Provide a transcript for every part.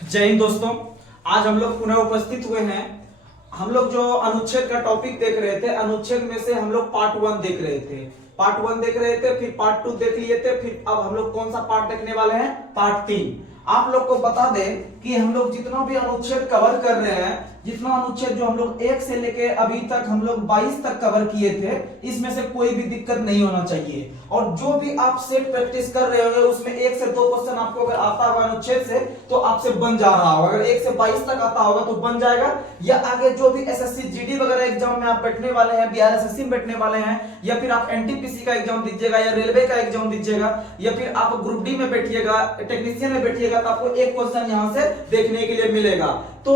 जय हिंद दोस्तों। आज हम लोग पुनः उपस्थित हुए हैं। हम लोग जो अनुच्छेद का टॉपिक देख रहे थे, अनुच्छेद में से हम लोग पार्ट 1 देख रहे थे। पार्ट 1 देख रहे थे, फिर पार्ट 2 देख लिए थे, फिर अब हम लोग कौन सा पार्ट देखने वाले हैं? पार्ट 3। आप लोग को बता दें कि हम लोग जितना भी अनुच्छेद कवर कर रहे हैं, जितना अनुच्छेद जो हम लोग 1 से लेके अभी तक हम लोग 22 तक कवर किए थे, इसमें से कोई भी दिक्कत नहीं होना चाहिए। और जो भी आप सेट प्रैक्टिस कर रहे होंगे उसमें 1 से 2 क्वेश्चन आपको अगर आता होगा अनुच्छेद से तो आपसे बन जा रहा होगा। अगर 1 से 22 तक आता होगा तो बन जाएगा। या आगे जो भी एसएससी जीडी वगैरह एग्जाम में आप बैठने वाले हैं, बीआरएसएससी में बैठने वाले हैं, या फिर आप एनटीपीसी का एग्जाम दीजिएगा, या रेलवे का एग्जाम दीजिएगा, या फिर आप ग्रुप डी में बैठिएगा, टेक्नीशियन में बैठिएगा, तो आपको एक क्वेश्चन यहां से देखने के लिए मिलेगा। तो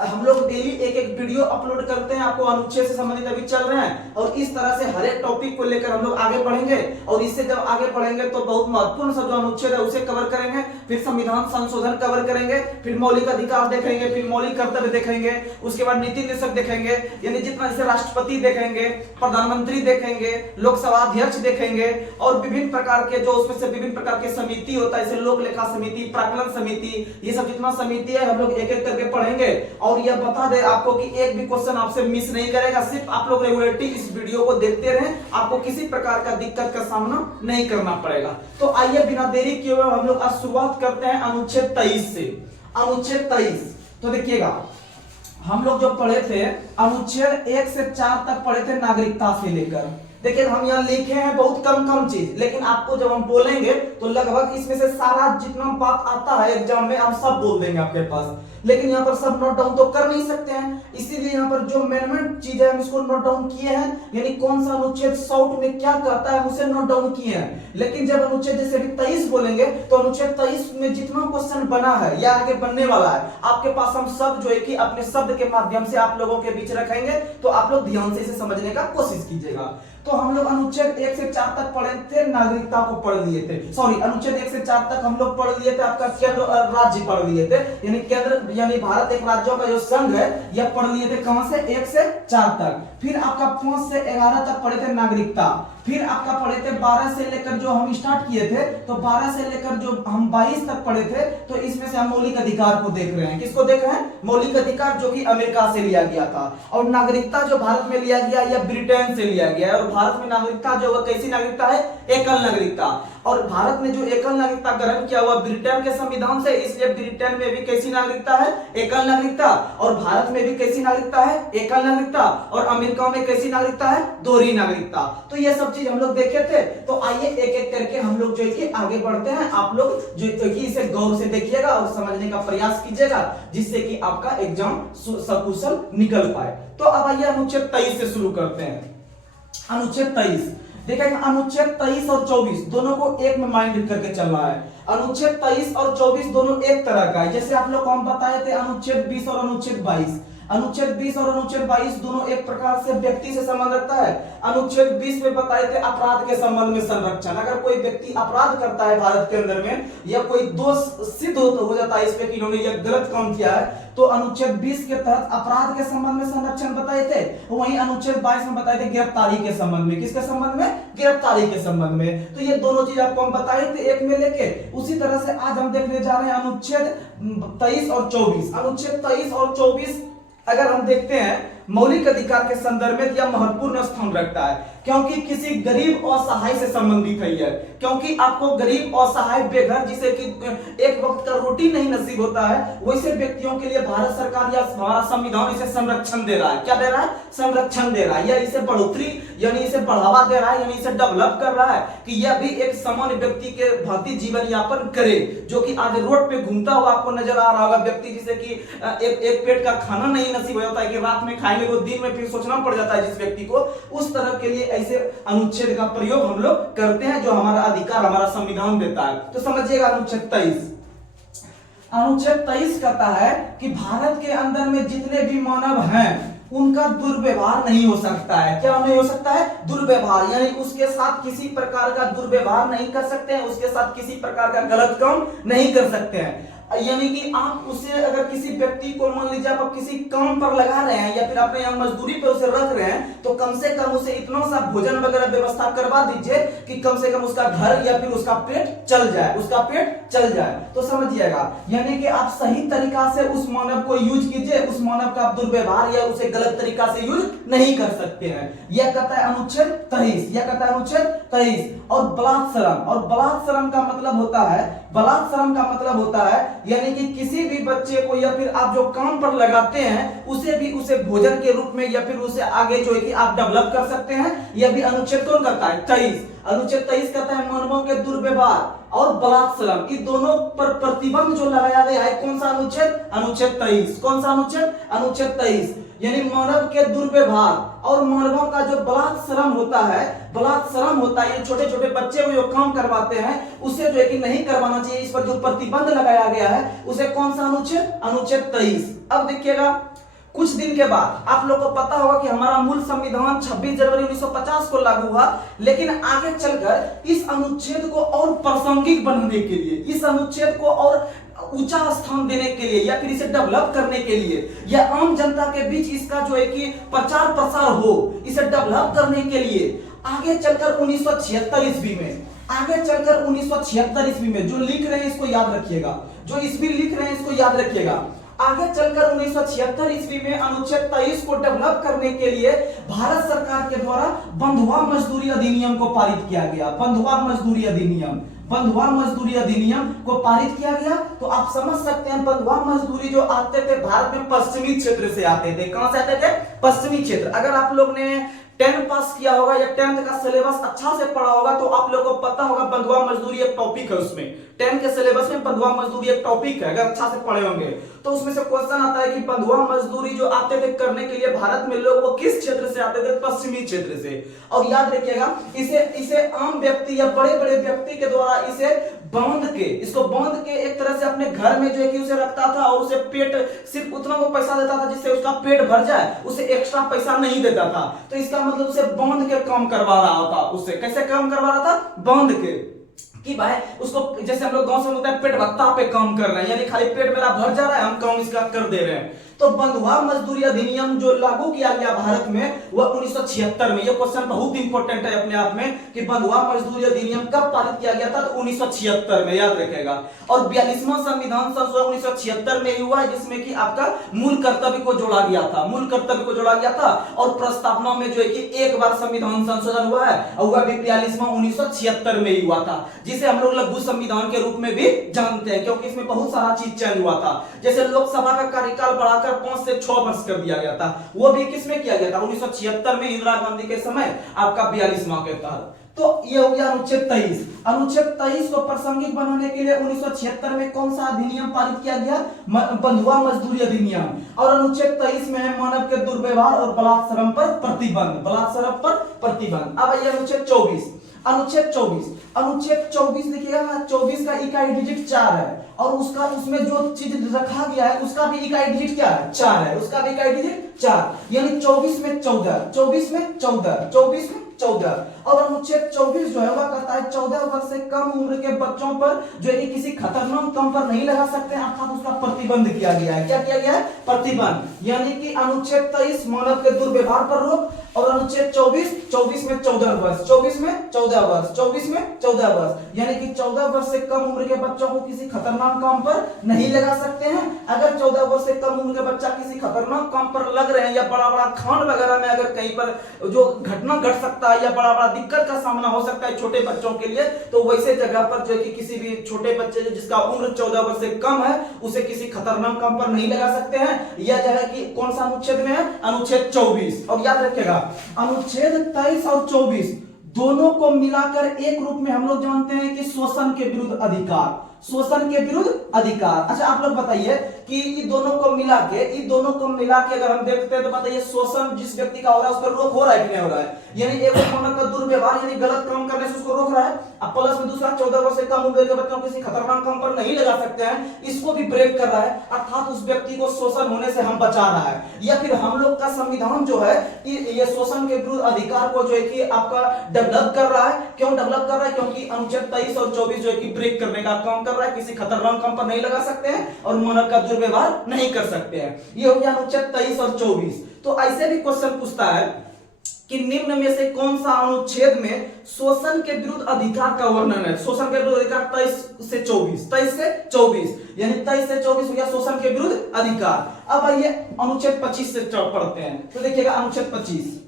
हम लोग डेली एक एक वीडियो अपलोड करते हैं, आपको अनुच्छेद से संबंधित अभी चल रहे हैं, और इस तरह से हर एक टॉपिक को लेकर हम लोग आगे बढ़ेंगे। और इससे जब आगे बढ़ेंगे तो बहुत महत्वपूर्ण सा जो अनुच्छेद है उसे कवर करेंगे, फिर संविधान संशोधन कवर करेंगे, फिर मौलिक अधिकार देखेंगे, फिर मौलिक कर्तव्य देखेंगे, उसके बाद नीति निर्देशक देखेंगे, यानी जितना जैसे राष्ट्रपति देखेंगे, प्रधानमंत्री देखेंगे, लोकसभा अध्यक्ष देखेंगे, और विभिन्न प्रकार के जो उसमें से विभिन्न प्रकार के समिति होता है, जैसे लोक लेखा समिति, प्राक्कलन समिति, ये सब जितना समिति है हम लोग एक एक करके पढ़ेंगे। और यह बता दे आपको कि एक भी क्वेश्चन आपसे मिस नहीं करेगा। सिर्फ आप लोग रेगुलरली इस वीडियो को देखते रहें, आपको किसी प्रकार का दिक्कत का सामना नहीं करना पड़ेगा। तो आइए बिना देरी किए हुए हम लोग आज शुरुआत करते हैं अनुच्छेद 23 से। अनुच्छेद 23 तो देखिएगा, हम लोग जो पढ़े थे अनुच्छेद 1 से 4 तक पढ़े थे नागरिकता से लेकर। देखिए हम यहाँ लिखे हैं बहुत कम चीज, लेकिन आपको जब हम बोलेंगे तो लगभग इसमें से सारा जितना बात आता है एग्जाम में हम सब बोल देंगे आपके पास। लेकिन यहाँ पर सब नोट डाउन तो कर नहीं सकते हैं, इसीलिए यहाँ पर जो मेन चीज है हम इसको नोट डाउन किए हैं, यानी कौन सा अनुच्छेद शॉर्ट में क्या कहता है उसे नोट डाउन किए हैं। लेकिन जब अनुच्छेद जैसे अभी 23 बोलेंगे तो अनुच्छेद 23 में जितना क्वेश्चन बना है या आगे बनने वाला है आपके पास हम सब जो है कि अपने शब्द के माध्यम से आप लोगों के बीच रखेंगे, तो आप लोग ध्यान से इसे समझने का कोशिश कीजिएगा। तो हम लोग अनुच्छेद 1 से 4 तक पढ़े थे, नागरिकता को पढ़ लिए थे। सॉरी, अनुच्छेद 1 से 4 तक हम लोग पढ़ लिए थे, आपका केंद्र और राज्य पढ़ लिए थे, यानी केंद्र यानी भारत एक राज्यों का जो संघ है यह पढ़ लिए थे। कहां से? 1 से 4 तक। फिर आपका 5 से 11 तक पढ़े थे नागरिकता। फिर आपका पढ़े थे 12 से लेकर जो हम स्टार्ट किए थे, तो 12 से लेकर जो हम 22 तक पढ़े थे, तो इसमें से हम मौलिक अधिकार को देख रहे हैं। किसको देख रहे हैं? मौलिक अधिकार, जो कि अमेरिका से लिया गया था। और नागरिकता जो भारत में लिया गया या ब्रिटेन से लिया गया है। और भारत में नागरिकता जो है कैसी नागरिकता है? एकल नागरिकता। और भारत में जो एकल नागरिकता ग्रहण किया हुआ ब्रिटेन के संविधान से, इसलिए ब्रिटेन में भी कैसी नागरिकता है? एकल नागरिकता। और भारत में भी कैसी नागरिकता है? एकल नागरिकता। और अमेरिका में कैसी नागरिकता है? दोहरी नागरिकता। तो ये सब चीज हम लोग देखे थे। तो आइए एक एक करके हम लोग जो है कि आगे बढ़ते हैं। आप लोग जो है कि इसे गौर से देखिएगा और समझने का प्रयास कीजिएगा, जिससे कि आपका एग्जाम सकुशल निकल पाए। तो अब आइए अनुच्छेद 23 से शुरू करते हैं। अनुच्छेद 23 देखिए, अनुच्छेद 23 और 24 दोनों को एक में माइंड करके चल रहा है। अनुच्छेद 23 और 24 दोनों एक तरह का है। जैसे आप लोग को हम बताए थे अनुच्छेद 20 और अनुच्छेद 22। अनुच्छेद 20 और अनुच्छेद 22 दोनों एक प्रकार से व्यक्ति से संबंध रखता है। अनुच्छेद 20 में बताए थे अपराध के संबंध में संरक्षण। अगर कोई व्यक्ति अपराध करता है भारत के अंदर में, या कोई दोष सिद्ध हो जाता है इस पे कि इन्होंने यह गलत काम किया है, तो अनुच्छेद 20 के तहत अपराध के संबंध में संरक्षण बताए थे। वहीं अनुच्छेद 22 में बताए थे गिरफ्तारी के संबंध में। किसके संबंध में? गिरफ्तारी के संबंध में। तो ये दोनों चीज आपको हम बताए थे एक में लेके। उसी तरह से आज हम देखने जा रहे हैं अनुच्छेद 23 और 24। अनुच्छेद 23 और 24 अगर हम देखते हैं मौलिक अधिकार के संदर्भ में यह महत्वपूर्ण स्थान रखता है, क्योंकि किसी गरीब असहाय से संबंधित है यह। क्योंकि आपको गरीब असहाय बेघर, जिसे कि एक वक्त का रोटी नहीं नसीब होता है, वैसे व्यक्तियों के लिए भारत सरकार या हमारा संविधान इसे संरक्षण दे रहा है। क्या दे रहा है? संरक्षण दे रहा है, या इसे बढ़ोतरी यानी इसे बढ़ावा दे रहा है, यानी इसे डेवलप कर रहा है कि यह भी एक सामान्य व्यक्ति के भांति जीवन यापन करे। जो कि आज रोड पे घूमता हुआ आपको नजर आ रहा होगा व्यक्ति, जिसे कि एक पेट का खाना नहीं नसीब हो जाता है, कि रात में खाएंगे वो दिन में फिर सोचना पड़ जाता है जिस व्यक्ति को, उस तरह के लिए ऐसे अनुच्छेद का प्रयोग हम लोग करते हैं, जो हमारा अधिकार हमारा संविधान देता है। तो समझिएगा अनुच्छेद 23। अनुच्छेद 23 कहता है कि भारत के अंदर में जितने भी मानव हैं उनका दुर्व्यवहार नहीं हो सकता है। क्या नहीं हो सकता है? दुर्व्यवहार, यानी उसके साथ किसी प्रकार का दुर्व्यवहार नहीं कर सकते हैं, उसके साथ किसी प्रकार का गलत काम नहीं कर सकते हैं। यानी कि आप उसे अगर किसी व्यक्ति को मान लीजिए आप किसी काम पर लगा रहे हैं या फिर अपने यहाँ मजदूरी पे उसे रख रहे हैं, तो कम से कम उसे इतना सा भोजन वगैरह व्यवस्था करवा दीजिए कि कम से कम उसका घर या फिर उसका पेट चल जाए, उसका पेट चल जाए। तो समझिएगा, यानी कि आप सही तरीका से उस मानव को यूज कीजिए, उस मानव का आप दुर्व्यवहार या उसे गलत तरीका से यूज नहीं कर सकते हैं। यह कहता है अनुच्छेद 23, यह कहता है अनुच्छेद 23। और बलात्सरम, और बलात्सरम का मतलब होता है, बलात्सरम का मतलब होता है यानी कि किसी भी बच्चे को या फिर आप जो काम पर लगाते हैं उसे भी उसे भोजन के रूप में या फिर उसे आगे जो है कि आप डेवलप कर सकते हैं। यह भी अनुच्छेद कौन करता है? 23। अनुच्छेद 23 कहता है मानवों के दुर्व्यवहार और बलात्सरम, इन दोनों पर प्रतिबंध जो लगाया गया है, कौन सा अनुच्छेद? अनुच्छेद 23। कौन सा अनुच्छेद? अनुच्छेद 23। यानी मानव के दुर्व्यवहार और मानवों का जो बलात्सरम होता है, बलात्सरम होता है, ये छोटे छोटे बच्चे को जो काम करवाते हैं उसे जो है कि नहीं करवाना चाहिए, इस पर जो प्रतिबंध लगाया गया है उसे कौन सा अनुच्छेद? अनुच्छेद 23। अब देखिएगा, कुछ दिन के बाद आप लोग को पता होगा कि हमारा मूल संविधान 26 जनवरी 1950 को लागू हुआ, लेकिन आगे चलकर इस अनुच्छेद को और प्रासंगिक बनाने के लिए, इस अनुच्छेद को और ऊंचा स्थान देने के लिए या फिर इसे डेवलप करने के लिए या आम जनता के बीच इसका जो है कि प्रचार प्रसार हो, इसे डेवलप करने के लिए आगे चलकर 1976 ईस्वी में, आगे चलकर 1976 ईस्वी में जो लिख रहे हैं इसको याद रखिएगा, जो ईस्वी लिख रहे हैं इसको याद रखिएगा। आगे चलकर 1976 ईस्वी में अनुच्छेद 23 को डेवलप करने के लिए भारत सरकार के द्वारा बंधुआ मजदूरी अधिनियम को पारित किया गया। बंधुआ मजदूरी अधिनियम, बंधुआ मजदूरी अधिनियम को पारित किया गया। तो आप समझ सकते हैं बंधुआ मजदूरी जो आते थे भारत में पश्चिमी क्षेत्र से आते थे। कहां से आते थे? पश्चिमी क्षेत्र। अगर आप लोग ने 10 पास किया होगा या 10th का सिलेबस अच्छा से पढ़ा होगा तो आप लोगों को पता होगा बंधुआ मजदूरी एक टॉपिक है, उसमें 10 के सिलेबस में बंधुआ मजदूरी एक टॉपिक है। अगर अच्छा से पढ़े होंगे तो उसमें से क्वेश्चन आता है कि बंधुआ मजदूरी जो आते थे करने के लिए भारत में लोग, वो किस क्षेत्र से आते थे? पश्चिमी क्षेत्र से। और याद रखिएगा, इसे आम व्यक्ति या बड़े बड़े व्यक्ति के द्वारा इसे बांध के, इसको बांध के एक तरह से अपने घर में जो है कि उसे रखता था और उसे पेट सिर्फ उतना वो पैसा देता था जिससे उसका पेट भर जाए, उसे एक्स्ट्रा पैसा नहीं देता था। तो इसका मतलब उसे बांध के काम करवा रहा था। उससे कैसे काम करवा रहा था? बांध के, कि भाई उसको, जैसे हम लोग गांव से होता है पेट भत्ता पे काम कर रहे हैं, यानी खाली पेट मेरा भर जा रहा है, हम काम इसका कर दे रहे हैं। तो बंधुआ मजदूरी अधिनियम जो लागू किया गया भारत में वह 1976 में। यह क्वेश्चन बहुत इंपॉर्टेंट है अपने आप में कि बंधुआ मजदूरी अधिनियम कब पारित किया गया था? तो 1976 में, याद रखेगा। और 42वां संविधान संशोधन 1976 में हुआ, जिसमें कि आपका मूल कर्तव्य को जोड़ा गया था, मूल कर्तव्य को जोड़ा गया था। और प्रस्तावना में जो है कि एक बार संविधान संशोधन हुआ है और वह भी 42वां 1976 में ही हुआ था, जिसे हम लोग लघु संविधान के रूप में भी जानते हैं, क्योंकि इसमें बहुत सारा चीज चेंज हुआ था। जैसे लोकसभा का कार्यकाल बढ़ाकर 5 से 6 वर्ष कर दिया गया था, वो भी किसमें किया गया था? 1976 में, इंदिरा गांधी के समय, आपका 42वां के तहत। तो ये हो गया अनुच्छेद 23। अनुच्छेद 23 को प्रासंगिक बनाने के लिए 1976 में कौन सा अधिनियम पारित किया गया? बंधुआ मजदूरी अधिनियम। और अनुच्छेद 23 में है मानव के दुर्व्यवहार और बलात्सरम पर प्रतिबंध, बलात्सरम पर प्रतिबंध। अब आइए अनुच्छेद 24। अनुच्छेद 24, अनुच्छेद 24 देखिएगा, 24 का इकाई डिजिट 4 है और उसमें जो चीज रखा गया है उसका भी इकाई डिजिट क्या है? 4 है, उसका भी इकाई डिजिट 4, यानी 24 में 14, 24 में 14, 24 में 14। और अनुच्छेद 24 जो है वह कहता है 14 वर्ष से कम उम्र के बच्चों पर जो है कि किसी खतरनाक काम पर नहीं लगा सकते, अर्थात उसका प्रतिबंध किया गया है। क्या किया गया है? प्रतिबंध। यानी कि अनुच्छेद 23 मानव के दुर्व्यवहार पर रोक, और अनुच्छेद 24 में 14 वर्ष, 24 में 14 वर्ष, 24 में 14 वर्ष, यानी कि 14 वर्ष से कम उम्र के बच्चों को किसी खतरनाक काम पर नहीं लगा सकते हैं। अगर 14 वर्ष से कम उम्र के बच्चा किसी खतरनाक काम पर लग रहे हैं या बड़ा बड़ा खान वगैरह में अगर कहीं पर जो घटना घट सकता है या बड़ा बड़ा दिक्कत का सामना हो सकता है छोटे बच्चों के लिए, तो वैसे जगह पर जो कि किसी भी छोटे बच्चे जिसका उम्र 14 वर्ष से कम है उसे किसी खतरनाक काम पर नहीं लगा सकते हैं। यह जगह की कौन सा अनुच्छेद में है? अनुच्छेद 24। और याद रखिएगा, अनुच्छेद 23 और 24 दोनों को मिलाकर एक रूप में हम लोग जानते हैं कि शोषण के विरुद्ध अधिकार, शोषण के विरुद्ध अधिकार। अच्छा आप लोग बताइए कि इन दोनों को मिला के अगर हम देखते हैं तो बताइए शोषण जिस व्यक्ति का हो रहा है उस पर रोक हो रहा है कि नहीं हो रहा है? यानी एक मानव का दुर्व्यवहार यानी गलत काम करने से उसको रोक रहा है, अब प्लस में दूसरा 14 वर्ष से कम उम्र के बच्चों को किसी खतरनाक काम पर नहीं लगा सकते हैं, इसको भी ब्रेक कर रहा है, अर्थात उस व्यक्ति को शोषण होने से हम बचा रहा है। या फिर हम लोग का संविधान जो है ये शोषण के विरुद्ध अधिकार को जो है कि आपका डेवलप कर रहा है। क्यों डेवलप कर रहा है? क्योंकि अनुच्छेद 23 और 24 जो है कि ब्रेक करने का काम कर रहा है, किसी खतरनाक काम पर नहीं लगा सकते हैं और मानव का दुर्व्यवहार नहीं कर सकते हैं। ये हो गया अनुच्छेद 23 और 24। तो ऐसे भी क्वेश्चन पूछता है कि निम्न में से कौन सा अनुच्छेद में शोषण के विरुद्ध अधिकार का वर्णन है? शोषण के विरुद्ध अधिकार 23 से 24, 23 से 24 यानी 23 से 24 हो गया शोषण के विरुद्ध अधिकार। अब आइए अनुच्छेद 25 से पढ़ते हैं। तो देखिएगा अनुच्छेद 25,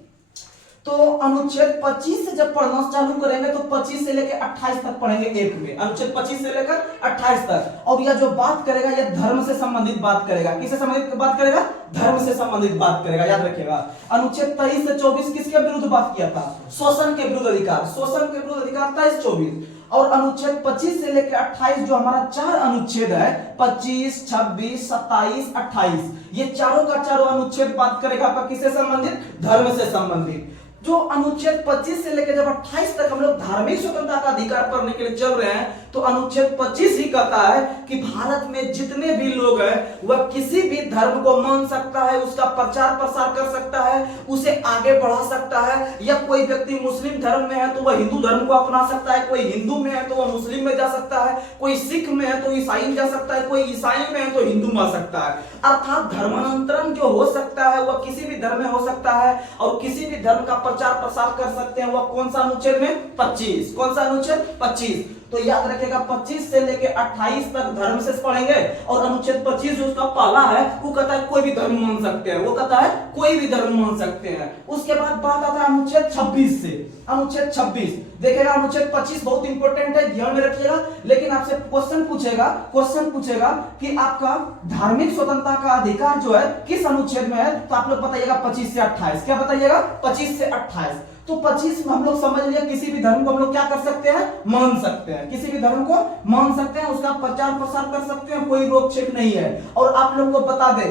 तो अनुच्छेद 25 से जब पढ़ना चालू करेंगे तो 25 से लेकर 28 तक पढ़ेंगे एक में, अनुच्छेद 25 से लेकर 28 तक। और यह जो बात करेगा यह धर्म से संबंधित बात करेगा। किससे संबंधित बात करेगा? धर्म से संबंधित बात करेगा, याद रखिएगा। अनुच्छेद 23 से 24 किसके विरुद्ध बात किया था? शोषण के विरुद्ध अधिकार, शोषण के विरुद्ध अधिकार 23 24। और अनुच्छेद 25 से लेकर 28 जो हमारा 4 अनुच्छेद है, 25, 26, 27, 28, ये चारों का चारों अनुच्छेद बात करेगा आपका किससे संबंधित? धर्म से संबंधित। जो अनुच्छेद 25 से लेकर जब 28 तक हम लोग धार्मिक स्वतंत्रता का अधिकार पढ़ने के लिए चल रहे हैं, तो अनुच्छेद 25 ही कहता है कि भारत में जितने भी लोग हैं वह किसी भी धर्म को मान सकता है, उसका प्रचार प्रसार कर सकता है, उसे आगे बढ़ा सकता है। या कोई व्यक्ति मुस्लिम धर्म में है तो वह हिंदू धर्म को अपना सकता है, कोई हिंदू में है तो वह मुस्लिम में जा सकता है, कोई सिख में है तो ईसाई में जा सकता है, कोई ईसाई में है तो हिंदू में आ सकता है। अर्थात धर्मांतरण जो हो सकता है वह किसी भी धर्म में हो सकता है और किसी भी धर्म का प्रचार प्रसार कर सकते हैं। वह कौन सा अनुच्छेद में? 25। कौन सा अनुच्छेद? 25। तो याद रखिएगा 25 से लेके 28 तक धर्म से पढ़ेंगे। और अनुच्छेद 25 जो उसका पहला है वो कहता है कोई भी धर्म मान सकते हैं, वो कहता है कोई भी धर्म मान सकते हैं। उसके बाद बात आता है अनुच्छेद 26 से। अनुच्छेद 26 देखिएगा, अनुच्छेद 25 बहुत इंपॉर्टेंट है, ध्यान में रखिएगा। लेकिन आपसे क्वेश्चन पूछेगा कि आपका धार्मिक स्वतंत्रता का अधिकार जो है किस अनुच्छेद में है, तो आप लोग बताइएगा 25 से 28। क्या बताइएगा? 25 से 28। तो 25 में हम लोग समझ लिया किसी भी धर्म को हम लोग क्या कर सकते हैं? मान सकते हैं। किसी भी धर्म को मान सकते हैं, उसका प्रचार प्रसार कर सकते हैं, कोई रोक छेक नहीं है। और आप लोग को बता दें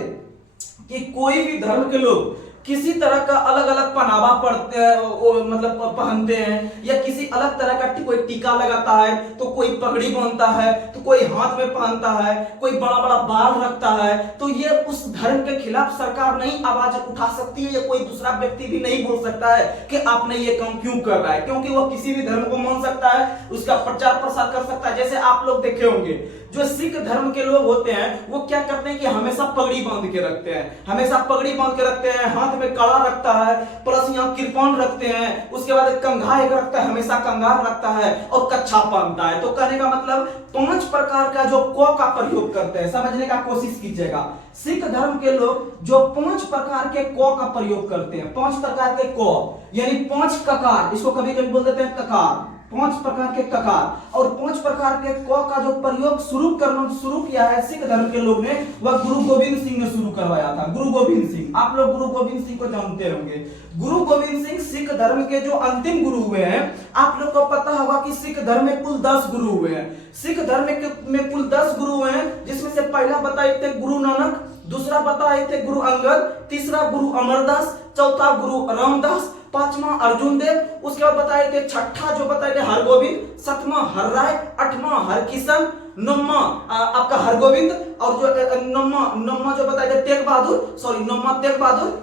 कि कोई भी धर्म के लोग किसी तरह का अलग अलग पहनावा पड़ते हैं, मतलब पहनते हैं, या किसी अलग तरह का कोई टीका लगाता है, तो कोई पगड़ी बांधता है, तो कोई हाथ में पहनता है, कोई बड़ा बड़ा बाल रखता है, तो ये उस धर्म के खिलाफ सरकार नहीं आवाज उठा सकती है, या कोई दूसरा व्यक्ति भी नहीं बोल सकता है कि आपने ये काम क्यों कर रहा है, क्योंकि वो किसी भी धर्म को मान सकता है, उसका प्रचार प्रसार कर सकता है। जैसे आप लोग देखे होंगे जो सिख धर्म के लोग होते हैं वो क्या करते हैं कि हमेशा पगड़ी बांध के रखते हैं, हमेशा पगड़ी बांध के रखते हैं, हाथ में कड़ा रखता है, प्लस यहाँ कृपान रखते हैं, उसके बाद कंघा एक रखता है, हमेशा कंघार रखता है और कच्छा पहनता है। तो कहने का मतलब 5 प्रकार का जो क का प्रयोग करते हैं, समझने का कोशिश कीजिएगा। सिख धर्म के लोग जो 5 प्रकार के क का प्रयोग करते हैं, 5 प्रकार के क यानी 5 ककार, इसको कभी कभी बोल देते हैं ककार, 5 प्रकार के ककार। और 5 प्रकार के क का जो प्रयोग शुरू किया है सिख धर्म के लोग ने, वह गुरु गोविंद सिंह ने शुरू करवाया था। गुरु गोविंद सिंह, आप लोग गुरु गोविंद सिंह को जानते होंगे। गुरु गोविंद सिंह सिख धर्म के जो अंतिम गुरु हुए हैं। आप लोग को पता होगा कि सिख धर्म में कुल 10 गुरु हुए हैं। सिख धर्म में कुल 10 गुरु हुए हैं, जिसमें से पहला बताए थे गुरु नानक, दूसरा बताए थे गुरु अंगद, तीसरा गुरु अमरदास, चौथा गुरु रामदास, 5वां अर्जुन देव, उसके बाद बताए थे छठा जो बताए थे हरगोविंद, 7वां हरराय, 8वां हरकिशन, 9वां आपका हरगोविंद, और जो 9वां जो बताए थे तेग बहादुर,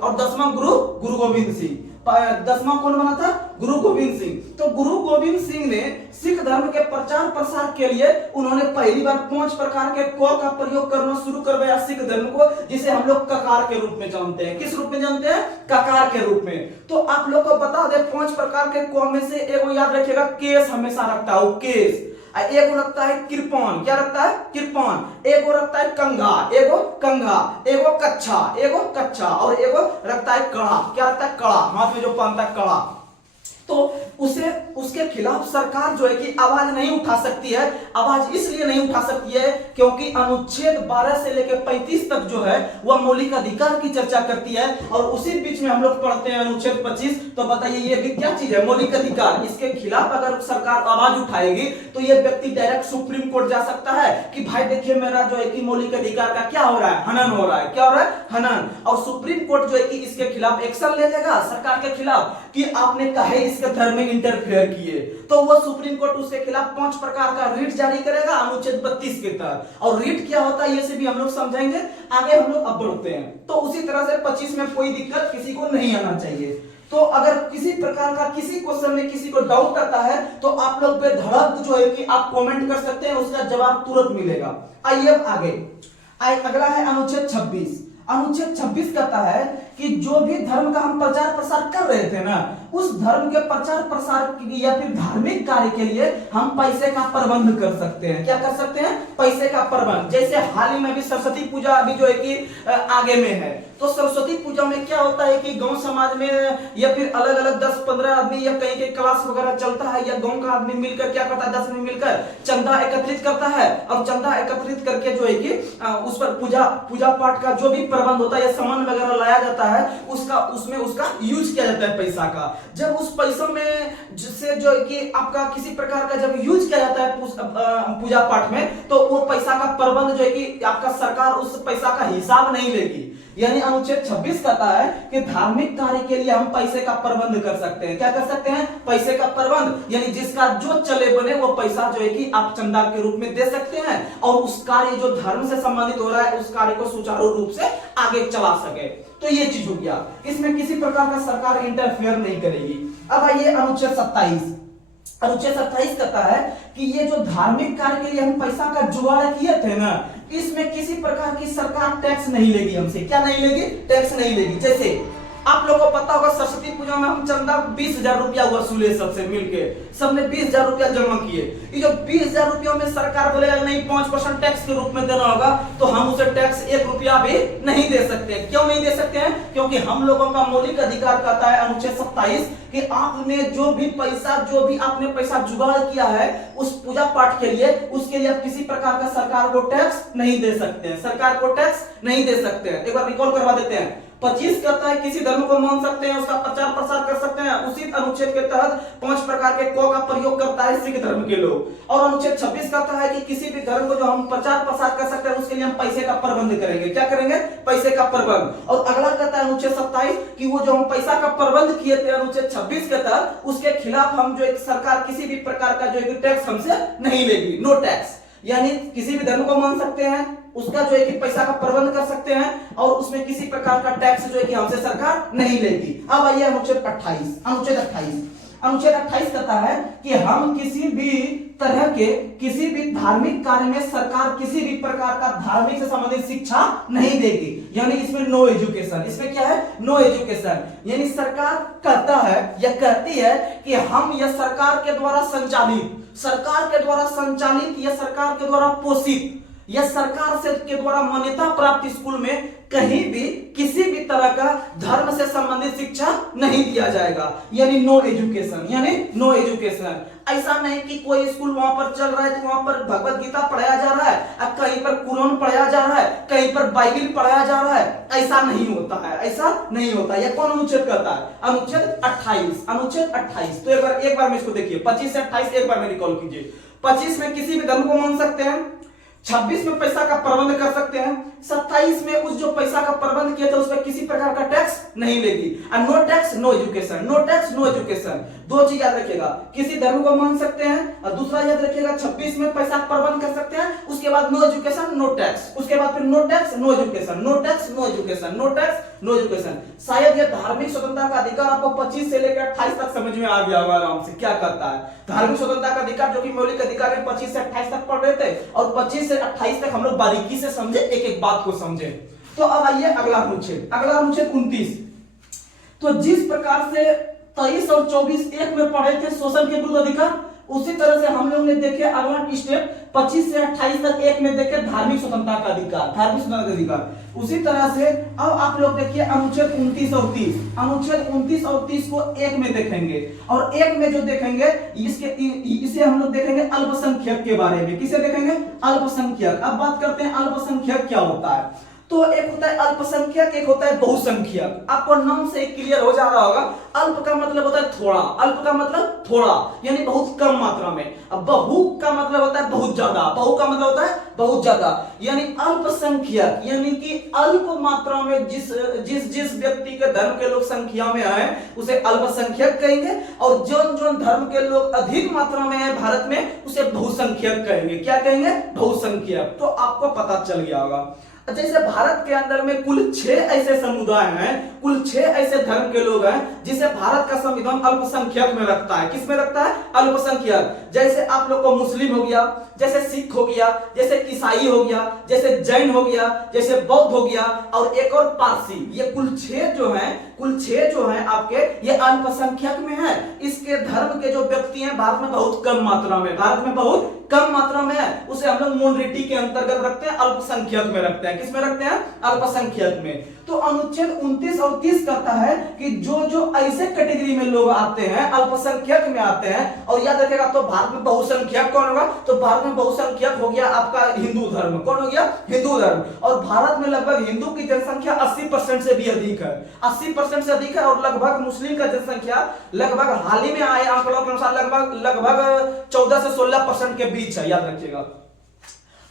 और 10वां गुरु गोविंद सिंह। 10वां कौन बना था? गुरु गोविंद सिंह। तो गुरु गोविंद सिंह ने सिख धर्म के प्रचार प्रसार के लिए उन्होंने पहली बार 5 प्रकार के क का प्रयोग करना शुरू करवाया सिख धर्म को, जिसे हम लोग ककार के रूप में जानते हैं। किस रूप में जानते हैं? ककार के रूप में। तो आप लोग को बता दे 5 प्रकार के क में से एगो याद रखिएगा, केस हमेशा रखता है, वो केस। एगो रखता है कृपान, क्या रखता है? कृपान। एगो रखता है कंघा, एगो कच्छा, और एगो रखता है कड़ा। क्या रखता है? कड़ा, हाथ में जो पहनता है कड़ा। तो उसके खिलाफ सरकार जो है कि आवाज नहीं उठा सकती है। आवाज इसलिए नहीं उठा सकती है क्योंकि अनुच्छेद 12 से लेकर 35 तक जो है वह मौलिक अधिकार की चर्चा करती है, और उसी बीच में हम लोग पढ़ते हैं अनुच्छेद 25। तो बताइए ये भी क्या चीज है? मौलिक अधिकार। इसके खिलाफ अगर सरकार आवाज उठाएगी तो ये व्यक्ति डायरेक्ट सुप्रीम कोर्ट जा सकता है कि भाई देखिए मेरा जो है कि मौलिक अधिकार का क्या हो रहा है? हनन हो रहा है। क्या हो रहा है? हनन। और सुप्रीम कोर्ट जो है कि इसके खिलाफ एक्शन ले लेगा सरकार के खिलाफ कि आपने काहे इसके धर्म में इंटरफेयर किए, तो वो सुप्रीम कोर्ट उसके खिलाफ 5 प्रकार का रिट जारी करेगा अनुच्छेद 32 के तहत। और रिट क्या होता है ये से भी हम लोग समझेंगे, आगे हम लोग अब बढ़ते हैं। तो उसी तरह से 25 में कोई दिक्कत किसी को नहीं आना चाहिए। तो अगर किसी प्रकार का किसी क्वेश्चन में किसी को डाउट आता है तो आप लोग बेधड़क जो है कि आप कमेंट कर सकते हैं, उसका जवाब तुरंत मिलेगा। आइए अब आगे, अगला है अनुच्छेद 26। अनुच्छेद 26 कहता है कि जो भी धर्म का हम प्रचार प्रसार कर रहे थे ना, उस धर्म के प्रचार प्रसार या फिर धार्मिक कार्य के लिए हम पैसे का प्रबंध कर सकते हैं। क्या कर सकते हैं? पैसे का प्रबंध। जैसे हाल ही में भी सरस्वती पूजा अभी जो है कि आगे में है, तो सरस्वती पूजा में क्या होता है कि गांव समाज में या फिर अलग अलग 10-15 आदमी या कहीं के क्लास वगैरह चलता है या गांव का आदमी मिलकर क्या करता है, 10 आदमी मिलकर चंदा एकत्रित करता है और चंदा एकत्रित करके जो है कि उस पर पूजा पाठ का जो भी प्रबंध होता है या सामान वगैरह लाया जाता है, उसमें उसका यूज किया जाता है पैसा का। जब उस पैसों में जिससे जो है कि आपका किसी प्रकार का जब यूज किया जाता है पूजा पाठ में, तो वो पैसा का प्रबंध जो है कि आपका सरकार उस पैसा का हिसाब नहीं लेगी। यानी अनुच्छेद 26 कहता है कि धार्मिक कार्य के लिए हम पैसे का प्रबंध कर सकते हैं। क्या कर सकते हैं? पैसे का प्रबंध, यानी जिसका जो चले बने वो पैसा जो है कि आप चंदा के रूप में दे सकते हैं और उस कार्य जो धर्म से संबंधित हो रहा है उस कार्य को सुचारू रूप से आगे चला सके। तो ये चीज हो गया, इसमें किसी प्रकार का सरकार इंटरफेयर नहीं करेगी। अब आइए अनुच्छेद 27। अनुच्छेद 27 कहता है कि ये जो धार्मिक कार्य के लिए हम पैसा का जुगाड़ किए थे ना, इसमें किसी प्रकार की सरकार टैक्स नहीं लेगी हमसे। क्या नहीं लेगी? टैक्स नहीं लेगी। जैसे आप लोगों को पता होगा सरस्वती पूजा में हम चंदा 20,000 रुपया वसूले, सबसे मिलके सबने 20,000 रुपया जमा किए। ये जो 20,000 रुपयों में सरकार बोलेगा नहीं 5% टैक्स के रूप में देना होगा, तो हम उसे टैक्स 1 रुपया भी नहीं दे सकते। क्यों नहीं दे सकते हैं? क्योंकि हम लोगों का मौलिक अधिकार कहता है अनुच्छेद 27 कि आपने जो भी आपने पैसा जुगाड़ किया है उस पूजा पाठ के लिए, उसके लिए आप किसी प्रकार का सरकार को टैक्स नहीं दे सकते हैं। सरकार को टैक्स नहीं दे सकते हैं। एक बार रिकॉल करवा देते हैं। 25 कहता है किसी धर्म को मान सकते हैं, उसका प्रचार प्रसार कर सकते हैं। उसी अनुच्छेद के तहत 5 प्रकार के क का प्रयोग करता है सिख धर्म के लोग। और अनुच्छेद 26 कहता है कि किसी भी धर्म को जो हम प्रचार प्रसार कर सकते हैं उसके लिए हम पैसे का प्रबंध करेंगे। क्या करेंगे? पैसे का प्रबंध। और अगला कहता है अनुच्छेद 27 कि वो जो हम पैसा का प्रबंध किए थे अनुच्छेद 26 के तहत, उसके खिलाफ हम जो एक सरकार किसी भी प्रकार का जो है टैक्स हमसे नहीं लेगी। नो टैक्स, यानी किसी भी धर्म को मान सकते हैं, उसका जो है कि पैसा का प्रबंध कर सकते हैं और उसमें किसी प्रकार का टैक्स जो है कि हमसे सरकार नहीं लेगी। अब आइए अनुच्छेद 28। अनुच्छेद 28 कहता है कि हम किसी भी तरह के किसी भी धार्मिक कार्य में सरकार किसी भी प्रकार का धार्मिक से संबंधित शिक्षा नहीं देगी। यानी इसमें नो एजुकेशन। इसमें क्या है? No education. यानी सरकार कहता है या कहती है कि हम या सरकार के द्वारा संचालित या सरकार के द्वारा पोषित या सरकार से के द्वारा मान्यता प्राप्त स्कूल में कहीं भी किसी भी तरह का धर्म से संबंधित शिक्षा नहीं दिया जाएगा। यानी नो एजुकेशन, यानी नो एजुकेशन। ऐसा नहीं कि कोई स्कूल वहां पर चल रहा है तो वहां पर भगवत गीता पढ़ाया जा रहा है, अब कहीं पर कुरान पढ़ाया जा रहा है, कहीं पर बाइबिल पढ़ाया जा रहा है। ऐसा नहीं होता है, ऐसा नहीं होता। यह कौन अनुच्छेद कहता है? अनुच्छेद 28। अनुच्छेद 28। तो एक बार में इसको देखिए, 25 से 28 एक बार में रिकॉल कीजिए। 25 में किसी भी धर्म को मान सकते हैं, 26 में पैसा का प्रबंध कर सकते हैं, 27 में उस जो पैसा का प्रबंध किया था उस पर किसी प्रकार का टैक्स नहीं लेगी। No tax no education, no tax no education. दो चीज याद रखिएगा, किसी धर्म को मान सकते हैं और दूसरा याद रखिएगा 26 में पैसा का प्रबंध कर सकते हैं, उसके बाद नो एजुकेशन नो टैक्स, उसके बाद फिर no tax no education, no tax no education, no tax no education. शायद ये धार्मिक स्वतंत्रता का अधिकार आपको 25 से लेकर 28 तक समझ में आ गया होगा आराम से क्या कहता है। धार्मिक स्वतंत्रता का अधिकार जो कि मौलिक अधिकार है 25 से 28 तक पढ़ रहे थे और 25 से 28 तक हम लोग बारीकी से समझे, एक एक बात को समझे। तो अब आइए अगला अनुच्छेद 29। तो जिस प्रकार से 23 और 24 एक में पढ़े थे शोषण के विरुद्ध अधिकार, उसी तरह से हम लोग ने देखे अगला स्टेप 25 से 28 तक एक में देखे धार्मिक स्वतंत्रता का अधिकार, धार्मिक स्वतंत्रता का अधिकार। उसी तरह से अब आप लोग देखिए अनुच्छेद 29 और 30। अनुच्छेद 29 और 30 को एक में देखेंगे और एक में जो देखेंगे इसे हम लोग देखेंगे अल्पसंख्यक के बारे में। किसे देखेंगे? अल्पसंख्यक। अब बात करते हैं अल्पसंख्यक क्या होता है। तो एक होता है अल्पसंख्यक, एक होता है बहुसंख्यक। आपको नाम से क्लियर हो जा रहा होगा। अल्प का मतलब होता है थोड़ा, अल्प का मतलब थोड़ा यानी बहुत कम मात्रा में। अब बहु का मतलब होता है बहुत ज्यादा, बहु का मतलब होता है बहुत ज्यादा। यानी अल्पसंख्यक यानी कि अल्प मात्रा में जिस जिस जिस व्यक्ति के धर्म के लोग संख्या में आए उसे अल्पसंख्यक कहेंगे, और जो जो धर्म के लोग अधिक मात्रा में है भारत में उसे बहुसंख्यक कहेंगे। क्या कहेंगे? बहुसंख्यक। तो आपको पता चल गया होगा। जैसे भारत के अंदर में कुल 6 ऐसे समुदाय हैं, कुल 6 ऐसे धर्म के लोग हैं जिसे भारत का संविधान अल्पसंख्यक में रखता है। किस में रखता है? अल्पसंख्यक। जैसे आप लोग को मुस्लिम हो गया, जैसे सिख हो गया, जैसे ईसाई हो गया, जैसे जैन हो गया, जैसे बौद्ध हो गया, और एक और पारसी। ये कुल 6 जो हैं, कुल 6 जो हैं आपके, ये अल्पसंख्यक में है। इसके धर्म के जो व्यक्ति हैं भारत में बहुत कम मात्रा में, भारत में बहुत कम मात्रा में है, उसे हम लोग मोनिटी के अंतर्गत रखते हैं, अल्पसंख्यक में रखते हैं। किस में रखते हैं? अल्पसंख्यक में। तो अनुच्छेद 29 और 30 कहता है कि जो जो ऐसे कैटेगरी में लोग आते हैं, अल्पसंख्यक में आते हैं, और याद रखेगा तो भारत में बहुसंख्यक कौन होगा? तो भारत में बहुसंख्यक हो गया आपका हिंदू धर्म। कौन हो गया? हिंदू धर्म। और भारत में लगभग हिंदू की जनसंख्या 80% से भी अधिक है, 80% से अधिक है। और लगभग मुस्लिम का जनसंख्या लगभग हाल ही में आए आंकड़ों के अनुसार लगभग 14 से 16% के बीच है, याद रखिएगा।